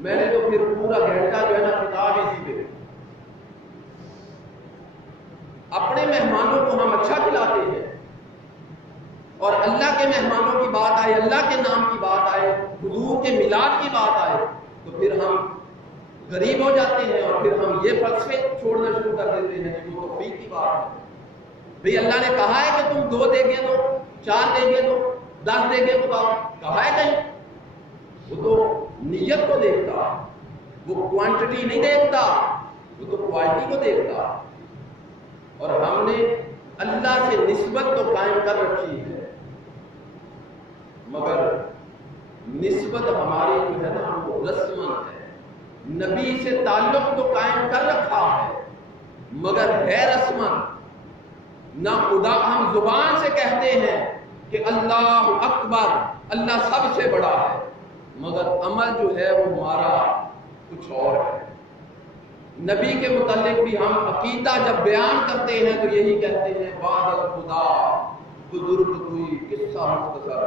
میں نے تو پھر پورا گھنٹہ جو ہے نا کتاب اسی پہ، اپنے مہمانوں کو ہم اچھا کھلاتے ہیں اور اللہ کے مہمانوں کی بات آئے، اللہ کے نام کی بات آئے، حضور کے میلاد کی بات آئے تو پھر ہم غریب ہو جاتے ہیں اور پھر ہم یہ فلسفے چھوڑنا شروع کر دیتے ہیں کہ وہ توفیق کی بات ہے۔ بھئی اللہ نے کہا ہے کہ تم 2 دیگیں دو، 4 دیگیں دو، 10 دیگیں دو، کہا ہے کہیں؟ وہ تو نیت کو دیکھتا، وہ کوانٹٹی نہیں دیکھتا، وہ تو کوالٹی کو دیکھتا۔ اور ہم نے اللہ سے نسبت تو قائم کر رکھی ہے، مگر نسبت ہماری جو ہے نا وہ رسمن ہے۔ نبی سے تعلق تو قائم کر رکھا ہے مگر ہے رسمن، نہ خدا ہم زبان سے کہتے ہیں کہ اللہ اکبر، اللہ سب سے بڑا ہے، مگر عمل جو ہے وہ ہمارا کچھ اور ہے۔ نبی کے متعلق بھی ہم عقیدہ جب بیان کرتے ہیں تو یہی کہتے ہیں بعد خدا بزرگ کوئی قصہ مختصر،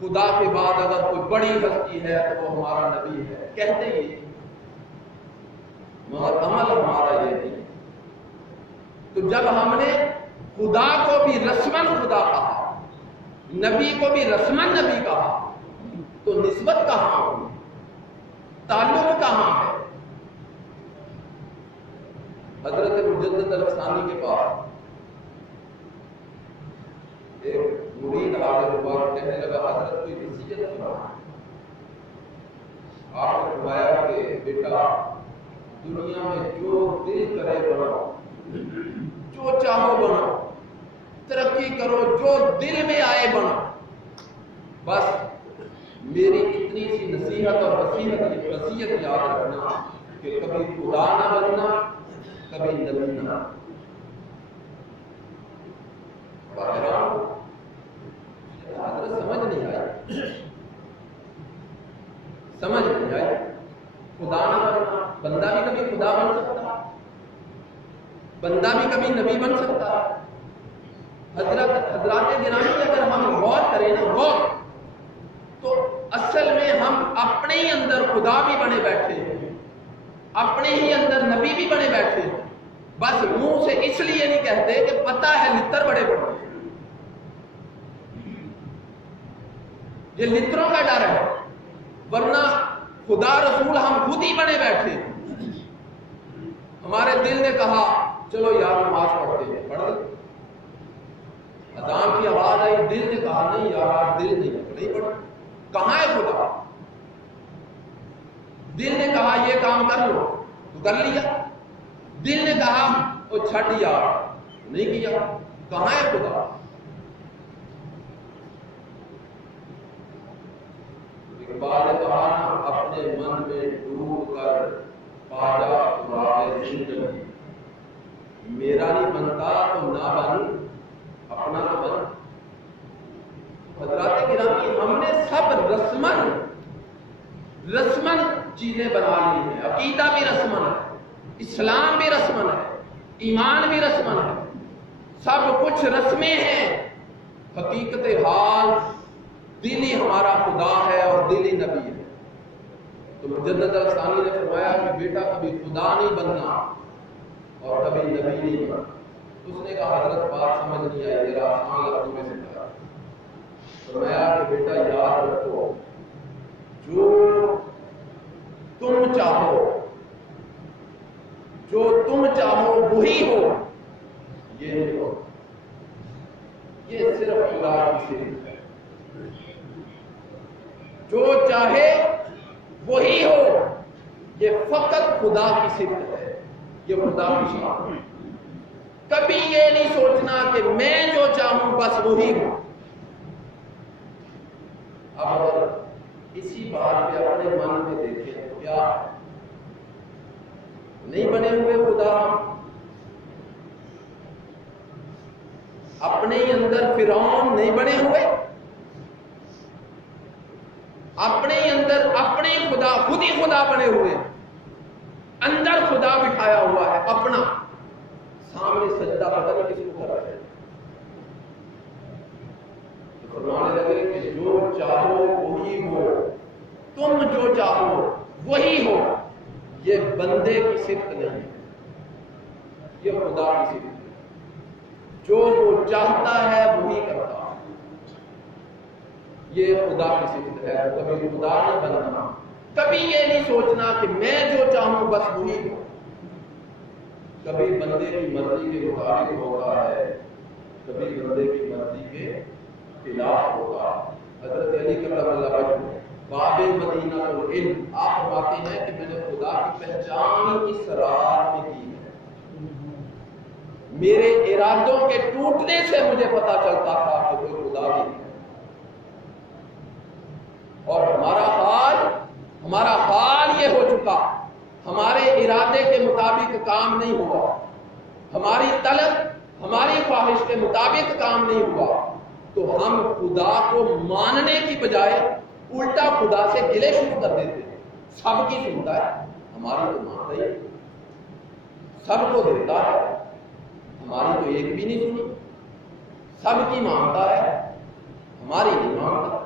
خدا کے بعد اگر کوئی بڑی ہستی ہے تو وہ ہمارا نبی ہے، کہتے ہی مگر عمل ہمارا یہ نہیں۔ تو جب ہم نے خدا کو بھی رسمن خدا کہا، نبی کو بھی رسمن نبی کہا، تو نسبت کہاں ہوئی، تعلق کہاں ہے؟ حضرت مجدد الفسانی کے پاس ایک مرید حاضر ہوا، کہنے لگا حضرت کوئی نصیحت سنا۔ آپ نے فرمایا کہ بیٹا دنیا میں جو دل کرے بناؤ، جو چاہو بناؤ، ترقی کرو، جو دل میں آئے بناؤ، بس میری اتنی سی نصیحت اور وصیت یاد رکھنا کہ کبھی خدا نہ بننا، کبھی نبی نہ۔ بڑا حیران حضرت سمجھ نہیں آئی، خدا نہ بننا، بندہ بھی کبھی خدا بن سکتا، بندہ بھی کبھی نبی بن سکتا۔ حضرات گرامی اگر ہم غور کریں نا، غور، تو اصل میں ہم اپنے ہی اندر خدا بھی بنے بیٹھے ہیں، اپنے ہی اندر نبی بھی بنے بیٹھے ہیں، بس منہ سے اس لیے نہیں کہتے کہ پتہ ہے لتر بڑے بڑے، یہ لتروں کا ڈر ہے، ورنہ خدا رسول ہم خود ہی بنے بیٹھے ہیں۔ ہمارے دل نے کہا چلو یار نماز پڑھتے ہیں، پڑھ لیں، اذان کی آواز آئی، دل نے کہا نہیں یار دل نہیں پڑھ، کہاں ہے خدا؟ دل نے کہا یہ کام کر لو تو کر لیا، دل نے کہا وہ چھٹ یار نہیں کیا، کہاں ہے خدا؟ اقبال نے کہا اپنے من میں ڈوب کر پاجا سراغ زندگی، میرا نہیں بنتا تو نہ بن، اپنا تو بن۔ حضرات گرامی ہم نے سب رسمن چیزیں بنا لی ہیں، عقیدہ بھی رسمن ہے، اسلام بھی رسمن ہے، ایمان بھی رسمن ہے، سب کچھ رسمیں ہیں، حقیقت حال دل ہی ہمارا خدا ہے اور دل ہی نبی ہے۔ تو مجدد الثانی نے فرمایا کہ بیٹا کبھی خدا نہیں بننا اور کبھی نبی نہیں بننا۔ اس نے کہا حضرت بات سمجھ نہیں آئی، ذرا آسان لفظوں میں سمجھا۔ فرمایا کہ بیٹا یاد رکھو جو تم چاہو وہی ہو، یہ نہیں ہو، یہ صرف خدا کی صرف ہے۔ جو چاہے وہی ہو، یہ فقط خدا کی صفت ہے، یہ خدا کی شان ہے۔ کبھی یہ نہیں سوچنا کہ میں جو چاہوں بس وہی ہوں۔ اب اگر اسی بات پہ اپنے من میں دیکھیں تو کیا نہیں بنے ہوئے خدا ہم؟ اپنے ہی اندر فرعون نہیں بنے ہوئے، اپنے ہی اندر اپنے خدا خود ہی خدا بنے ہوئے، اندر خدا بٹھایا ہوا ہے اپنا، سامنے سجدہ پتہ نہیں کس کو کر رہا ہے۔ فرمانے لگے کہ جو چاہو وہی ہو، تم جو چاہو وہی ہو، یہ بندے کی صفت نہیں ہے، یہ خدا کی صفت ہے۔ جو وہ چاہتا ہے وہی کرتا ہے، یہ خدا کی صفت ہے۔ کبھی خدا نہیں بننا، کبھی یہ نہیں سوچنا کہ میں جو چاہوں بس وہی ہو۔ کبھی بندے کی مرضی کے مطابق ہوتا ہے، کبھی بندے کی مرضی کے خلاف ہوگا۔ حضرت علی کرم اللہ وجہہ باب مدینہ العلم آپ فرماتے ہیں کہ میں نے خدا کی پہچان اس رات میں کی ہے، میرے ارادوں کے ٹوٹنے سے مجھے پتا چلتا تھا کہ کوئی خدا بھی ہے، اور ہمارا حال یہ ہو چکا، ہمارے ارادے کے مطابق کام نہیں ہوا، ہماری طلب ہماری خواہش کے مطابق کام نہیں ہوا، تو ہم خدا کو ماننے کی بجائے الٹا خدا سے گلے شروع کر دیتے ہیں۔ سب کی سنتا ہے، ہماری تو مانتا ہی، سب کو دیتا ہے، ہماری تو ایک بھی نہیں سنی، سب کی مانتا ہے، ہماری نہیں مانتا۔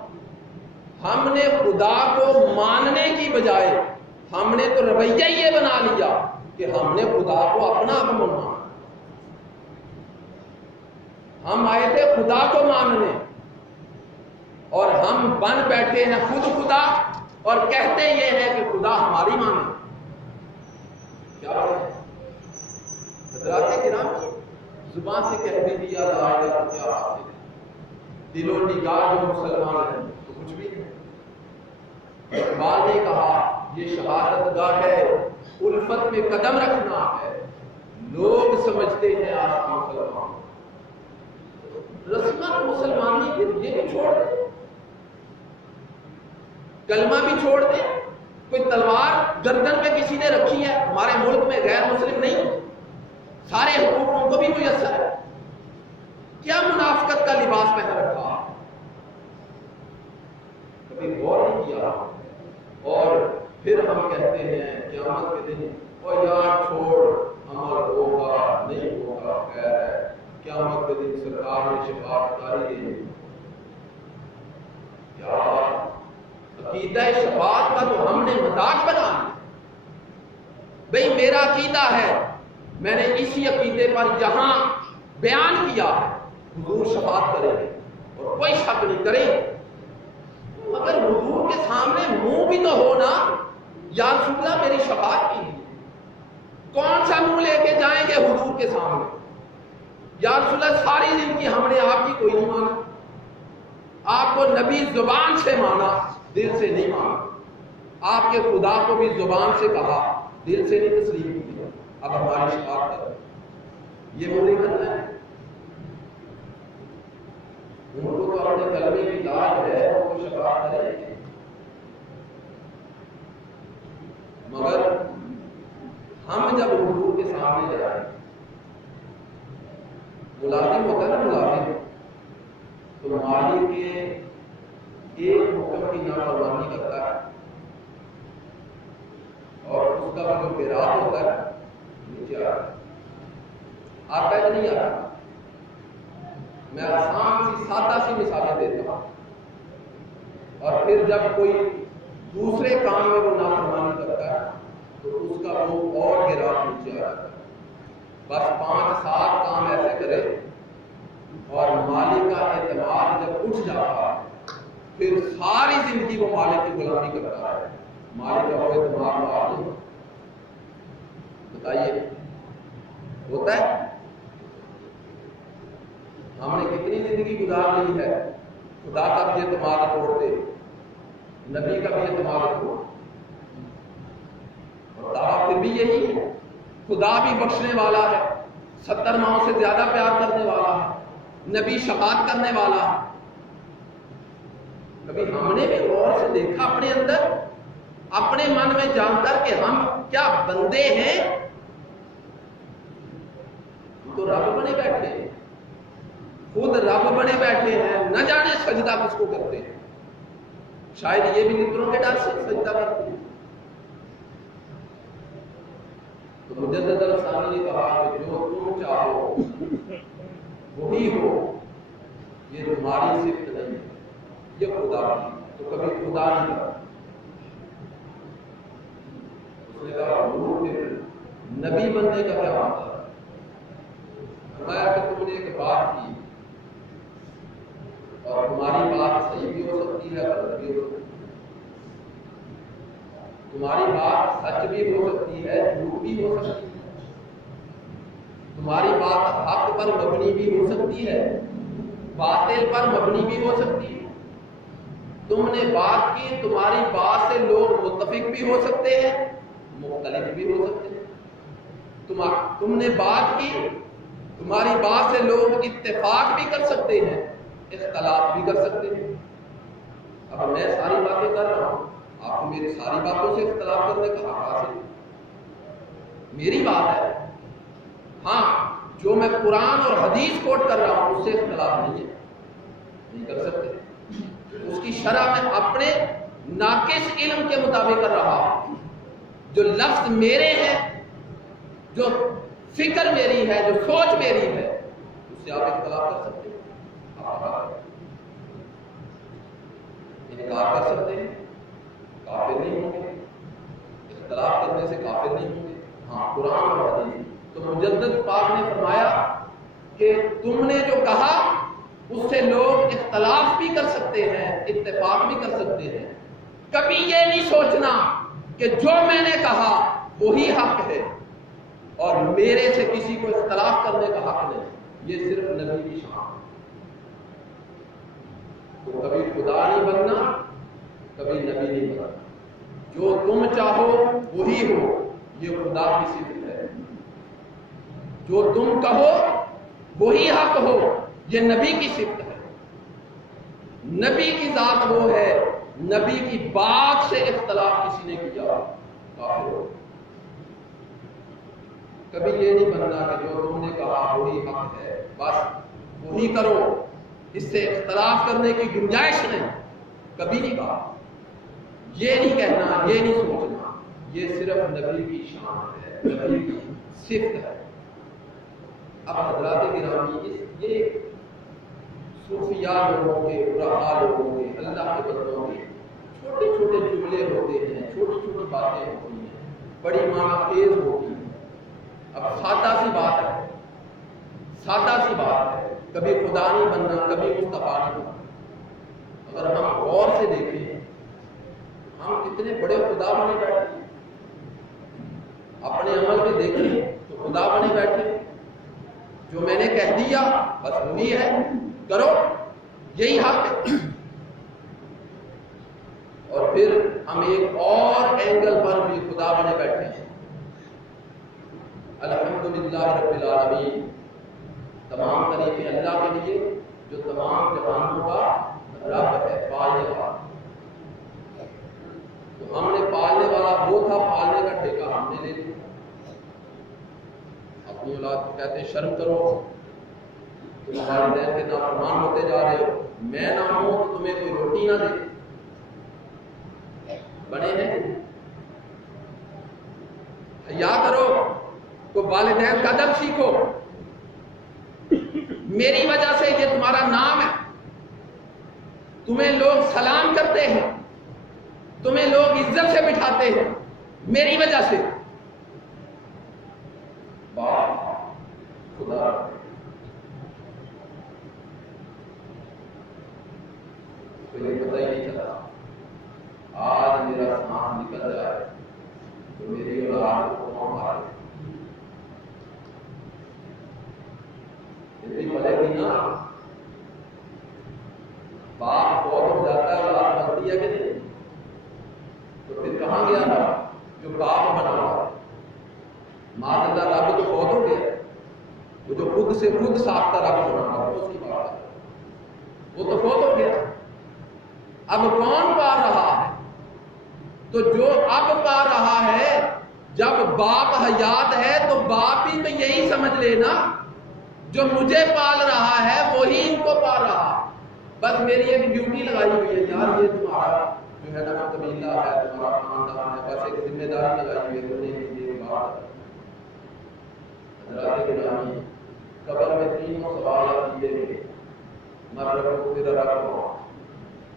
ہم نے خدا کو ماننے کی بجائے ہم نے تو رویہ یہ بنا لیا کہ ہم نے خدا کو اپنا حکم مانا۔ ہم آئے تھے خدا کو ماننے اور ہم بن بیٹھے ہیں خود خدا، اور کہتے یہ ہے کہ خدا ہماری مانے۔ کیا ہے حضرات کرام، زبان سے کہہ بھی دیا لا الہ کیا حاصل ہے، دل و نگاہ جو مسلمان ہے تو کچھ بھی نہیں۔ اقبال نے کہا یہ شہادت گاہ ہے، الفت میں قدم رکھنا ہے، لوگ سمجھتے ہیں آپ مسلمان۔ رسمت مسلمانی کے یہ بھی چھوڑ دیں، کلمہ بھی چھوڑ دیں، کوئی تلوار گردن پہ کسی نے رکھی ہے، ہمارے ملک میں غیر مسلم نہیں، سارے حقوق ان کو بھی میسر ہے، کیا منافقت کا لباس پہن رکھا، کبھی غور نہیں کیا۔ اور پھر ہم کہتے ہیں قیامت کے دن او یار چھوڑ، عمل ہوگا نہیں ہوگا خیر ہے، قیامت کے دن سرکار نے شفاعت کاری دی۔ کیا عقیدہ شفاعت کا تو ہم نے مزاج بنا لیا، بھئی میرا عقیدہ ہے، میں نے اسی عقیدے پر یہاں بیان کیا ہے، حضور شفاعت کریں گے اور کوئی شک نہیں کرے، مگر حضور کے سامنے منہ بھی تو ہو نا، یا رسول اللہ میری شفاعت کی، کون سا منہ لے کے جائیں گے حضور کے سامنے؟ یا رسول اللہ ساری زندگی ہم نے آپ کی کوئی نہیں مانا، آپ کو نبی زبان سے مانا، دل سے نہیں مانا، آپ کے خدا کو بھی زبان سے کہا، دل سے نہیں تسلیم کیا، اب ہماری شفاعت کر، یہ بولی کرنا ہے۔ ان کو تو اپنے کلمے کی لاج ہے، وہ شفاعت کریں گے، مگر ہم جب حضور کے سامنے جائیں، ملازم ہوتا ہے نا ملازم، تو مالک کے ایک حکم کی نافرمانی کرتا ہے اور اس کا جو بیراج ہوتا ہے نیچے آتا ہے نہیں آتا۔ میں آسان سی سادہ سی مثالیں دیتا ہوں، اور پھر جب کوئی دوسرے کام میں وہ نافرمانی کرتا ہے تو اس کا وہ اور گراف نیچے آ جاتا ہے۔ بس 5-7 کام ایسے کرے اور مالک کا اعتماد جب اٹھ جاتا ہے پھر ساری زندگی وہ مالک کی غلامی کرتا ہے، مالک کا وہ اعتماد آپ نہیں۔ بتائیے ہوتا ہے؟ ہم نے کتنی زندگی گزار لی ہے خدا کا بھی اعتماد توڑتے، نبی کا بھی اعتماد توڑ، پھر بھی یہی ہے، خدا بھی بخشنے والا ہے، 70 ماہوں سے زیادہ پیار کرنے والا ہے، نبی شفاعت کرنے والا ہے۔ کبھی ہم نے بھی غور سے دیکھا اپنے اندر، اپنے من میں جان کر کہ ہم کیا بندے ہیں؟ ہم تو رب بنے بیٹھے ہیں، خود رب بنے بیٹھے ہیں، نہ جانے سجدہ کس کو کرتے ہیں۔ شاید یہ بھی متروں کے ڈر سے سجدہ کرتے ہیں۔ تو مجدد الثانی نے کہا کہ جو تم چاہو وہی ہو، یہ تمہاری صفت نہیں ہے، یہ خدا کی۔ تو کبھی خدا نہیں کہا، اس نے کہا پھر نبی بننے کا کیا مطلب ہے؟ فرمایا کہ تم نے ایک بات کی اور تمہاری بات صحیح بھی ہو سکتی ہے، غلط بھی ہو سکتی ہے، تمہاری بات سچ بھی ہو سکتی ہے، جھوٹ بھی ہو سکتی ہے، تمہاری بات حق پر مبنی بھی ہو سکتی ہے، باطل پر مبنی بھی ہو سکتی ہے۔ تم نے بات کی، تمہاری بات سے لوگ متفق بھی ہو سکتے ہیں، مختلف بھی ہو سکتے ہیں۔ تم نے بات کی، تمہاری بات سے لوگ اتفاق بھی کر سکتے ہیں، اختلاف بھی کر سکتے ہیں۔ اب میں ساری باتیں کر رہا ہوں، آپ کو میری ساری باتوں سے اختلاف کرنے کا حق حاصل ہے، میری بات ہے۔ ہاں، جو میں قرآن اور حدیث کوٹ کر رہا ہوں اس سے اختلاف نہیں کر سکتے۔ اس کی شرح میں اپنے ناقص علم کے مطابق کر رہا ہوں۔ جو لفظ میرے ہیں، جو فکر میری ہے، جو سوچ میری ہے، اس سے آپ اختلاف کر سکتے ہیں، انکار کر سکتے ہیں، کافر نہیں ہوں گے، اختلاف کرنے سے کافر نہیں ہوں گے۔ ہاں، قرآن اور حدیث۔ تو مجدد پاک نے فرمایا کہ تم نے جو کہا اس سے لوگ اختلاف بھی کر سکتے ہیں، اتفاق بھی کر سکتے ہیں۔ کبھی یہ نہیں سوچنا کہ جو میں نے کہا وہی حق ہے اور میرے سے کسی کو اختلاف کرنے کا حق نہیں، یہ صرف نبی کی شان ہے۔ تو کبھی خدا نہیں بننا، کبھی نبی نہیں بننا۔ جو تم چاہو وہی ہو، یہ خدا کی صفت ہے۔ جو تم کہو وہی حق ہو، یہ نبی کی صفت ہے۔ نبی کی ذات وہ ہے، نبی کی بات سے اختلاف کسی نے کیا کافر ہو۔ کبھی یہ نہیں بننا کہ جو تم نے کہا وہی حق ہے، بس وہی کرو، اس سے اختلاف کرنے کی گنجائش نہیں۔ کبھی نہیں کہا، یہ نہیں کہنا، یہ نہیں سوچنا، یہ صرف نبی کی شان ہے، نبی کی صفت ہے۔ اب حضرات گرامی، یہ صوفیاء لوگوں کے، عرفاء لوگوں کے، اللہ کے بندوں کے چھوٹے چھوٹے جملے ہوتے ہیں، چھوٹی چھوٹی باتیں ہوتی ہیں، بڑی معنی خیز ہوتی ہیں۔ اب سادہ سی بات ہے، سادہ سی بات ہے، کبھی خدا نہیں بننا، کبھی مصطفیٰ نہیں بننا۔ اگر ہم غور سے دیکھیں، ہم کتنے بڑے خدا بنے بیٹھے ہیں، اپنے عمل میں دیکھیں تو خدا بنے بیٹھے۔ جو میں نے کہہ دیا بس وہی ہے، کرو، یہی حق ہے۔ اور پھر ہم ایک اور اینگل پر بھی خدا بنے بیٹھے ہیں۔ الحمدللہ رب العالمین، تمام تعریفیں اللہ کے لیے جو تمام جہانوں کا رب ہے، پالنے والا۔ تو ہم نے پالنے والا وہ تھا، پالنے کا ٹھیکہ ہم نے لے لیا۔ اپنی اولاد کو کہتے ہیں شرم کرو، تم والدین کے نافرمان ہوتے جا رہے ہو، میں نہ ہوں تو تمہیں کوئی روٹی نہ دے، بنے ہیں۔ حیا کرو، تو والدین کا ادب سیکھو، میری وجہ سے یہ تمہارا نام ہے، تمہیں لوگ سلام کرتے ہیں، تمہیں لوگ عزت سے بٹھاتے ہیں، میری وجہ سے۔ خدا تو یہ پتہ ہی نہیں چلا، آج میرا سانس نکل جائے تو میری اولاد کو کون مارے؟ اتنی پلے گی نا، باپ فوت ہو جاتا ہے، اولاد بنتی ہے کہ نہیں؟ تو پھر کہاں گیا تھا جو باپ بنا ہوا؟ معاذ اللہ رب تو فوت ہو گیا، وہ جو خود سے خود ساختہ رب ہونا اس کی بات ہے، وہ تو فوت ہو گیا، اب کون پا رہا ہے؟ تو جو اب پا رہا ہے، جب باپ حیات ہے تو باپ ہی تو یہی سمجھ لینا جو مجھے پال رہا ہے وہی ان کو پال رہا ہے، بس میری ایک ڈیوٹی لگائی ہوئی ہے، یار یہ تمہارا جو ہے نا قبیلہ ہے، تمہارا خاندان ہے، بس ایک ذمہ داری لگائی ہوئی ہے تم نے یہ بات۔ حضرات گرامی، قبر میں تینوں سوالات کیے گئے، مرحبا تیرا رب،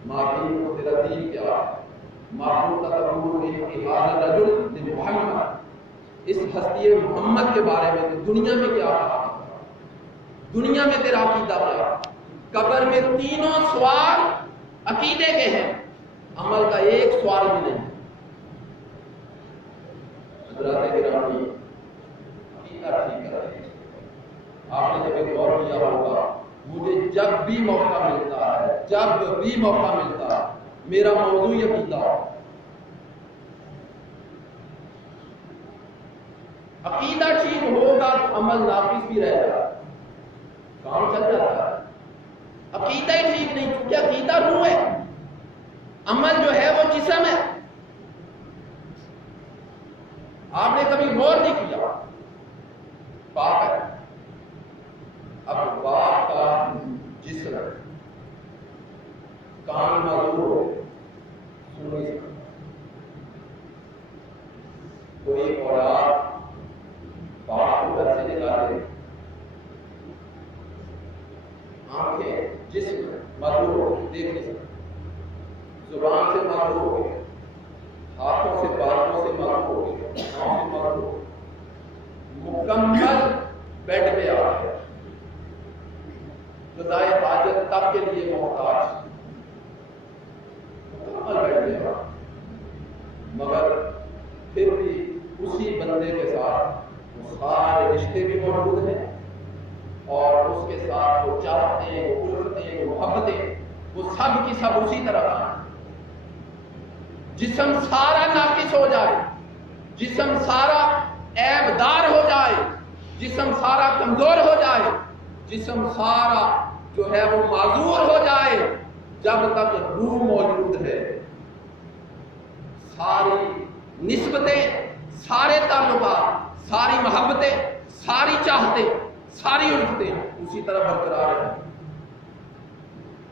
معبود کو تیرا دین کیا، معبود کا تقول کہ ہذا رجل محمد، اس ہستی محمد کے بارے میں دنیا میں کیا کہا، دنیا میں تیرا عقیدہ کیا۔ قبر میں تینوں سوال عقیدے کے ہیں، عمل کا ایک سوال بھی نہیں۔ حضرات گرامی، عقیدہ ٹھیک ہے، آپ نے کبھی غور کیا ہوگا، مجھے جب بھی موقع ملتا ہے، جب بھی موقع ملتا ہے، میرا موضوع یہ عقیدہ، عقیدہ ٹھیک ہوگا تو عمل ناقص بھی رہے گا، کام چل جاتا ہے۔ عقیدہ ہی ٹھیک نہیں، کیونکہ عقیدہ روح ہے، عمل جو ہے وہ جسم ہے۔ آپ نے کبھی غور نہیں کیا، باپ ہے، اب باپ کا جسم ہے، کان معذور ہو، سن نہیں سکتا، کوئی اولاد باپ کو گھر سے نکالے، آنکھیں جسم معذور ہو، دیکھ نہیں سکتا، زبان سے معذور ہو گئے، ہاتھوں سے بازوں سے معذور ہو گئے، پاؤں سے معذور ہو گئے، مکمل بیڈ پہ آ گیا، غذائے حاجت تب کے لیے محتاج، مکمل بیڈ پہ آ، مگر پھر بھی اسی بندے کے ساتھ وہ سارے رشتے بھی موجود ہیں، اور اس کے ساتھ وہ چاہتے، وہ الفتے، وہ محبتیں، وہ سب کی سب اسی طرح ہیں۔ جسم سارا ناقص ہو جائے، جسم سارا عیب دار ہو جائے، جسم سارا کمزور ہو جائے، جسم سارا جو ہے وہ معذور ہو جائے، جب تک روح موجود ہے، ساری نسبتیں، سارے تعلقات، ساری محبتیں، ساری چاہتیں، ساری الفتیں اسی طرح برقرار ہیں۔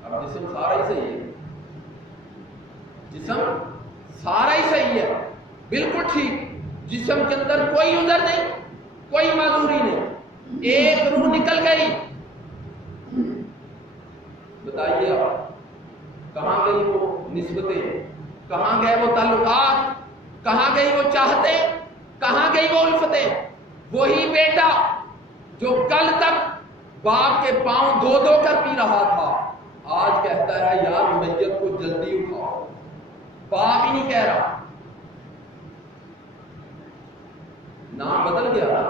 اب جسم سارا ہی صحیح ہے، جسم سارا ہی صحیح ہے، بالکل ٹھیک، جسم کے اندر کوئی عذر نہیں، کوئی معذوری نہیں، ایک روح نکل گئی، بتائیے آپ کہاں گئی وہ نسبتیں، کہاں گئے وہ تعلقات، کہاں گئی وہ چاہتیں، کہاں گئی وہ الفتیں؟ وہی بیٹا جو کل تک باپ کے پاؤں دھو دھو کر پی رہا تھا، آج کہتا ہے یار میت کو جلدی اٹھاؤ، باپ ہی نہیں کہہ رہا، نام بدل گیا نا،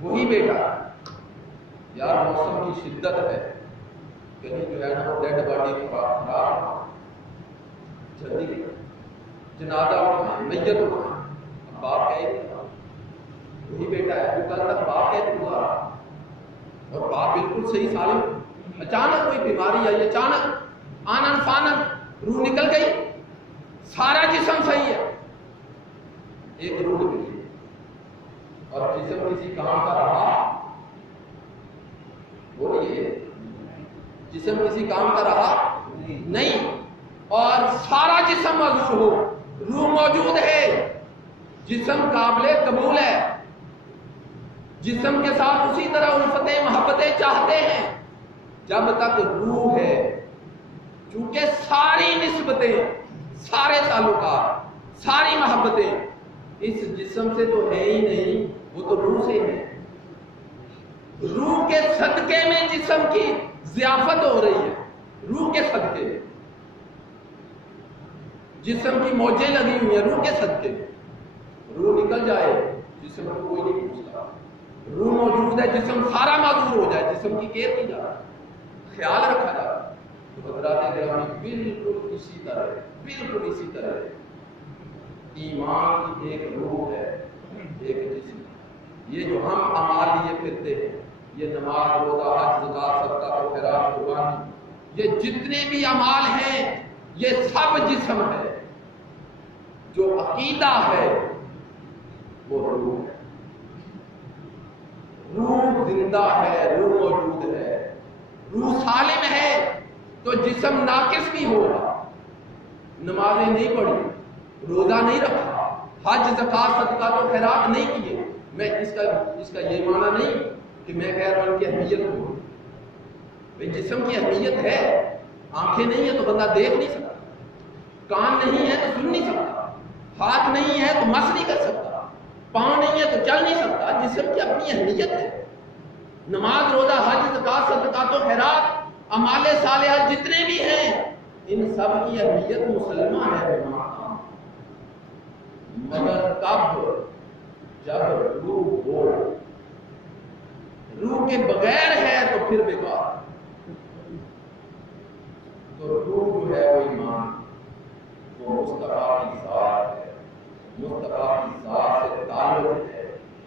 وہی بیٹا، یار موسم کی شدت ہے، کہیں جو ہے نا ڈیڈ باڈی کی بات خراب، جلدی جنازہ اٹھائیں، میت اٹھائیں، اب باپ کہے گا، وہی بیٹا ہے جو کل تک باپ کہتے ہوا، اور باپ بالکل صحیح سالم، اچانک کوئی بیماری آئی، اچانک آنن فانن روح نکل گئی، سارا جسم صحیح ہے، ایک روح نکل گئی، اور جسم کسی کام کا رہا، بولیے جسم کسی کام کا رہا نہیں، اور سارا جسم معذور ہو، روح موجود ہے، جسم قابل قبول ہے، جسم کے ساتھ اسی طرح الفتیں محبتیں چاہتے ہیں، جب تک روح ہے، چونکہ ساری نسبتیں، سارے تعلقات، ساری محبتیں اس جسم سے تو ہے ہی نہیں، وہ تو روح سے ہے، روح کے صدقے میں جسم کی ضیافت ہو رہی ہے، روح کے صدقے، جسم کی موجیں لگی ہوئی ہیں روح کے صدقے، روح نکل جائے جسم کو کوئی نہیں پوچھتا، روح موجود ہے، جسم سارا معذور ہو جائے، جسم کی کیئر کی جائے، خیال رکھا جائے، تو حضرات گرامی بالکل اسی طرح ایمان کی ایک روح ہے، ایک جسم. یہ جو ہم اعمال لیے پھرتے ہیں، یہ نماز، روزہ، حج، زکات، صدقہ، خیرات، قربانی، یہ جتنے بھی اعمال ہیں یہ سب جسم ہے. جو عقیدہ ہے وہ روح ہے. روح زندہ ہے، روح موجود ہے. روح سالم ہے تو جسم ناقص بھی ہوگا. نمازیں نہیں پڑھی، روزہ نہیں رکھا، حج، زکات، صدقہ تو خیرات نہیں کیے، میں اس کا یہ معنی نہیں کہ میں خیر ان کی اہمیت ہوں. بھئی جسم کی اہمیت ہے. آنکھیں نہیں ہیں تو بندہ دیکھ نہیں سکتا، کان نہیں ہے تو سن نہیں سکتا، ہاتھ نہیں ہے تو مس نہیں کر سکتا، پاؤں نہیں ہے تو چل نہیں سکتا. جسم کی اپنی اہمیت ہے. نماز، روزہ، حج، زکات، صدقات و خیرات، اعمال صالحات جتنے بھی ہیں ان سب کی اہمیت مسلمہ ہے. مگر تب جب روح ہو. روح کے بغیر ہے تو پھر بیکار. تو روح جو ہے وہ ایمان، وہ مصطفیٰ کی ذات ہے. مصطفیٰ کی ذات سے تعلق ہے،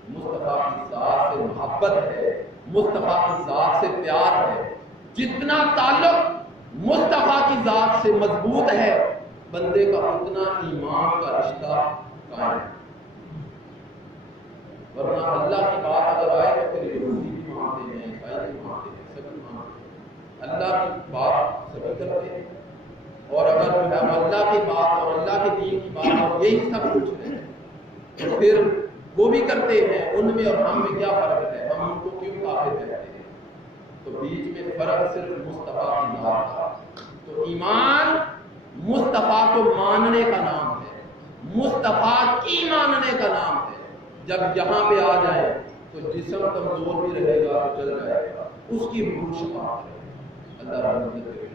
مصطفیٰ کی ذات سے محبت ہے، مصطفیٰ کی ذات سے پیار ہے. جتنا تعلق مصطفیٰ کی ذات سے مضبوط ہے بندے کا اتنا ایمان کا رشتہ قائم ہے. ورنہ اللہ کی بات اگر آئے تو پھر یہودی بھی مانتے ہیں، عیسائی بھی مانتے ہیں، سبھی مانتے ہیں. اللہ کی بات سبھی کرتے ہیں. اور اگر ہم اللہ کی بات اور اللہ کے دین کی بات اور یہی سب کچھ ہے تو پھر وہ بھی کرتے ہیں. ان میں اور ہم میں کیا فرق ہے؟ ہم ان کو کیوں کافر کہتے ہیں؟ تو بیچ میں فرق صرف مصطفیٰ کی ذات تھا. تو ایمان مصطفیٰ کو ماننے کا نام ہے، مصطفیٰ کی ماننے کا نام ہے. جب یہاں پہ آ جائے تو جسم کمزور بھی رہے گا تو چل جائے گا. اس کی روح شفاعت ہے. اللہ رحمت کرے.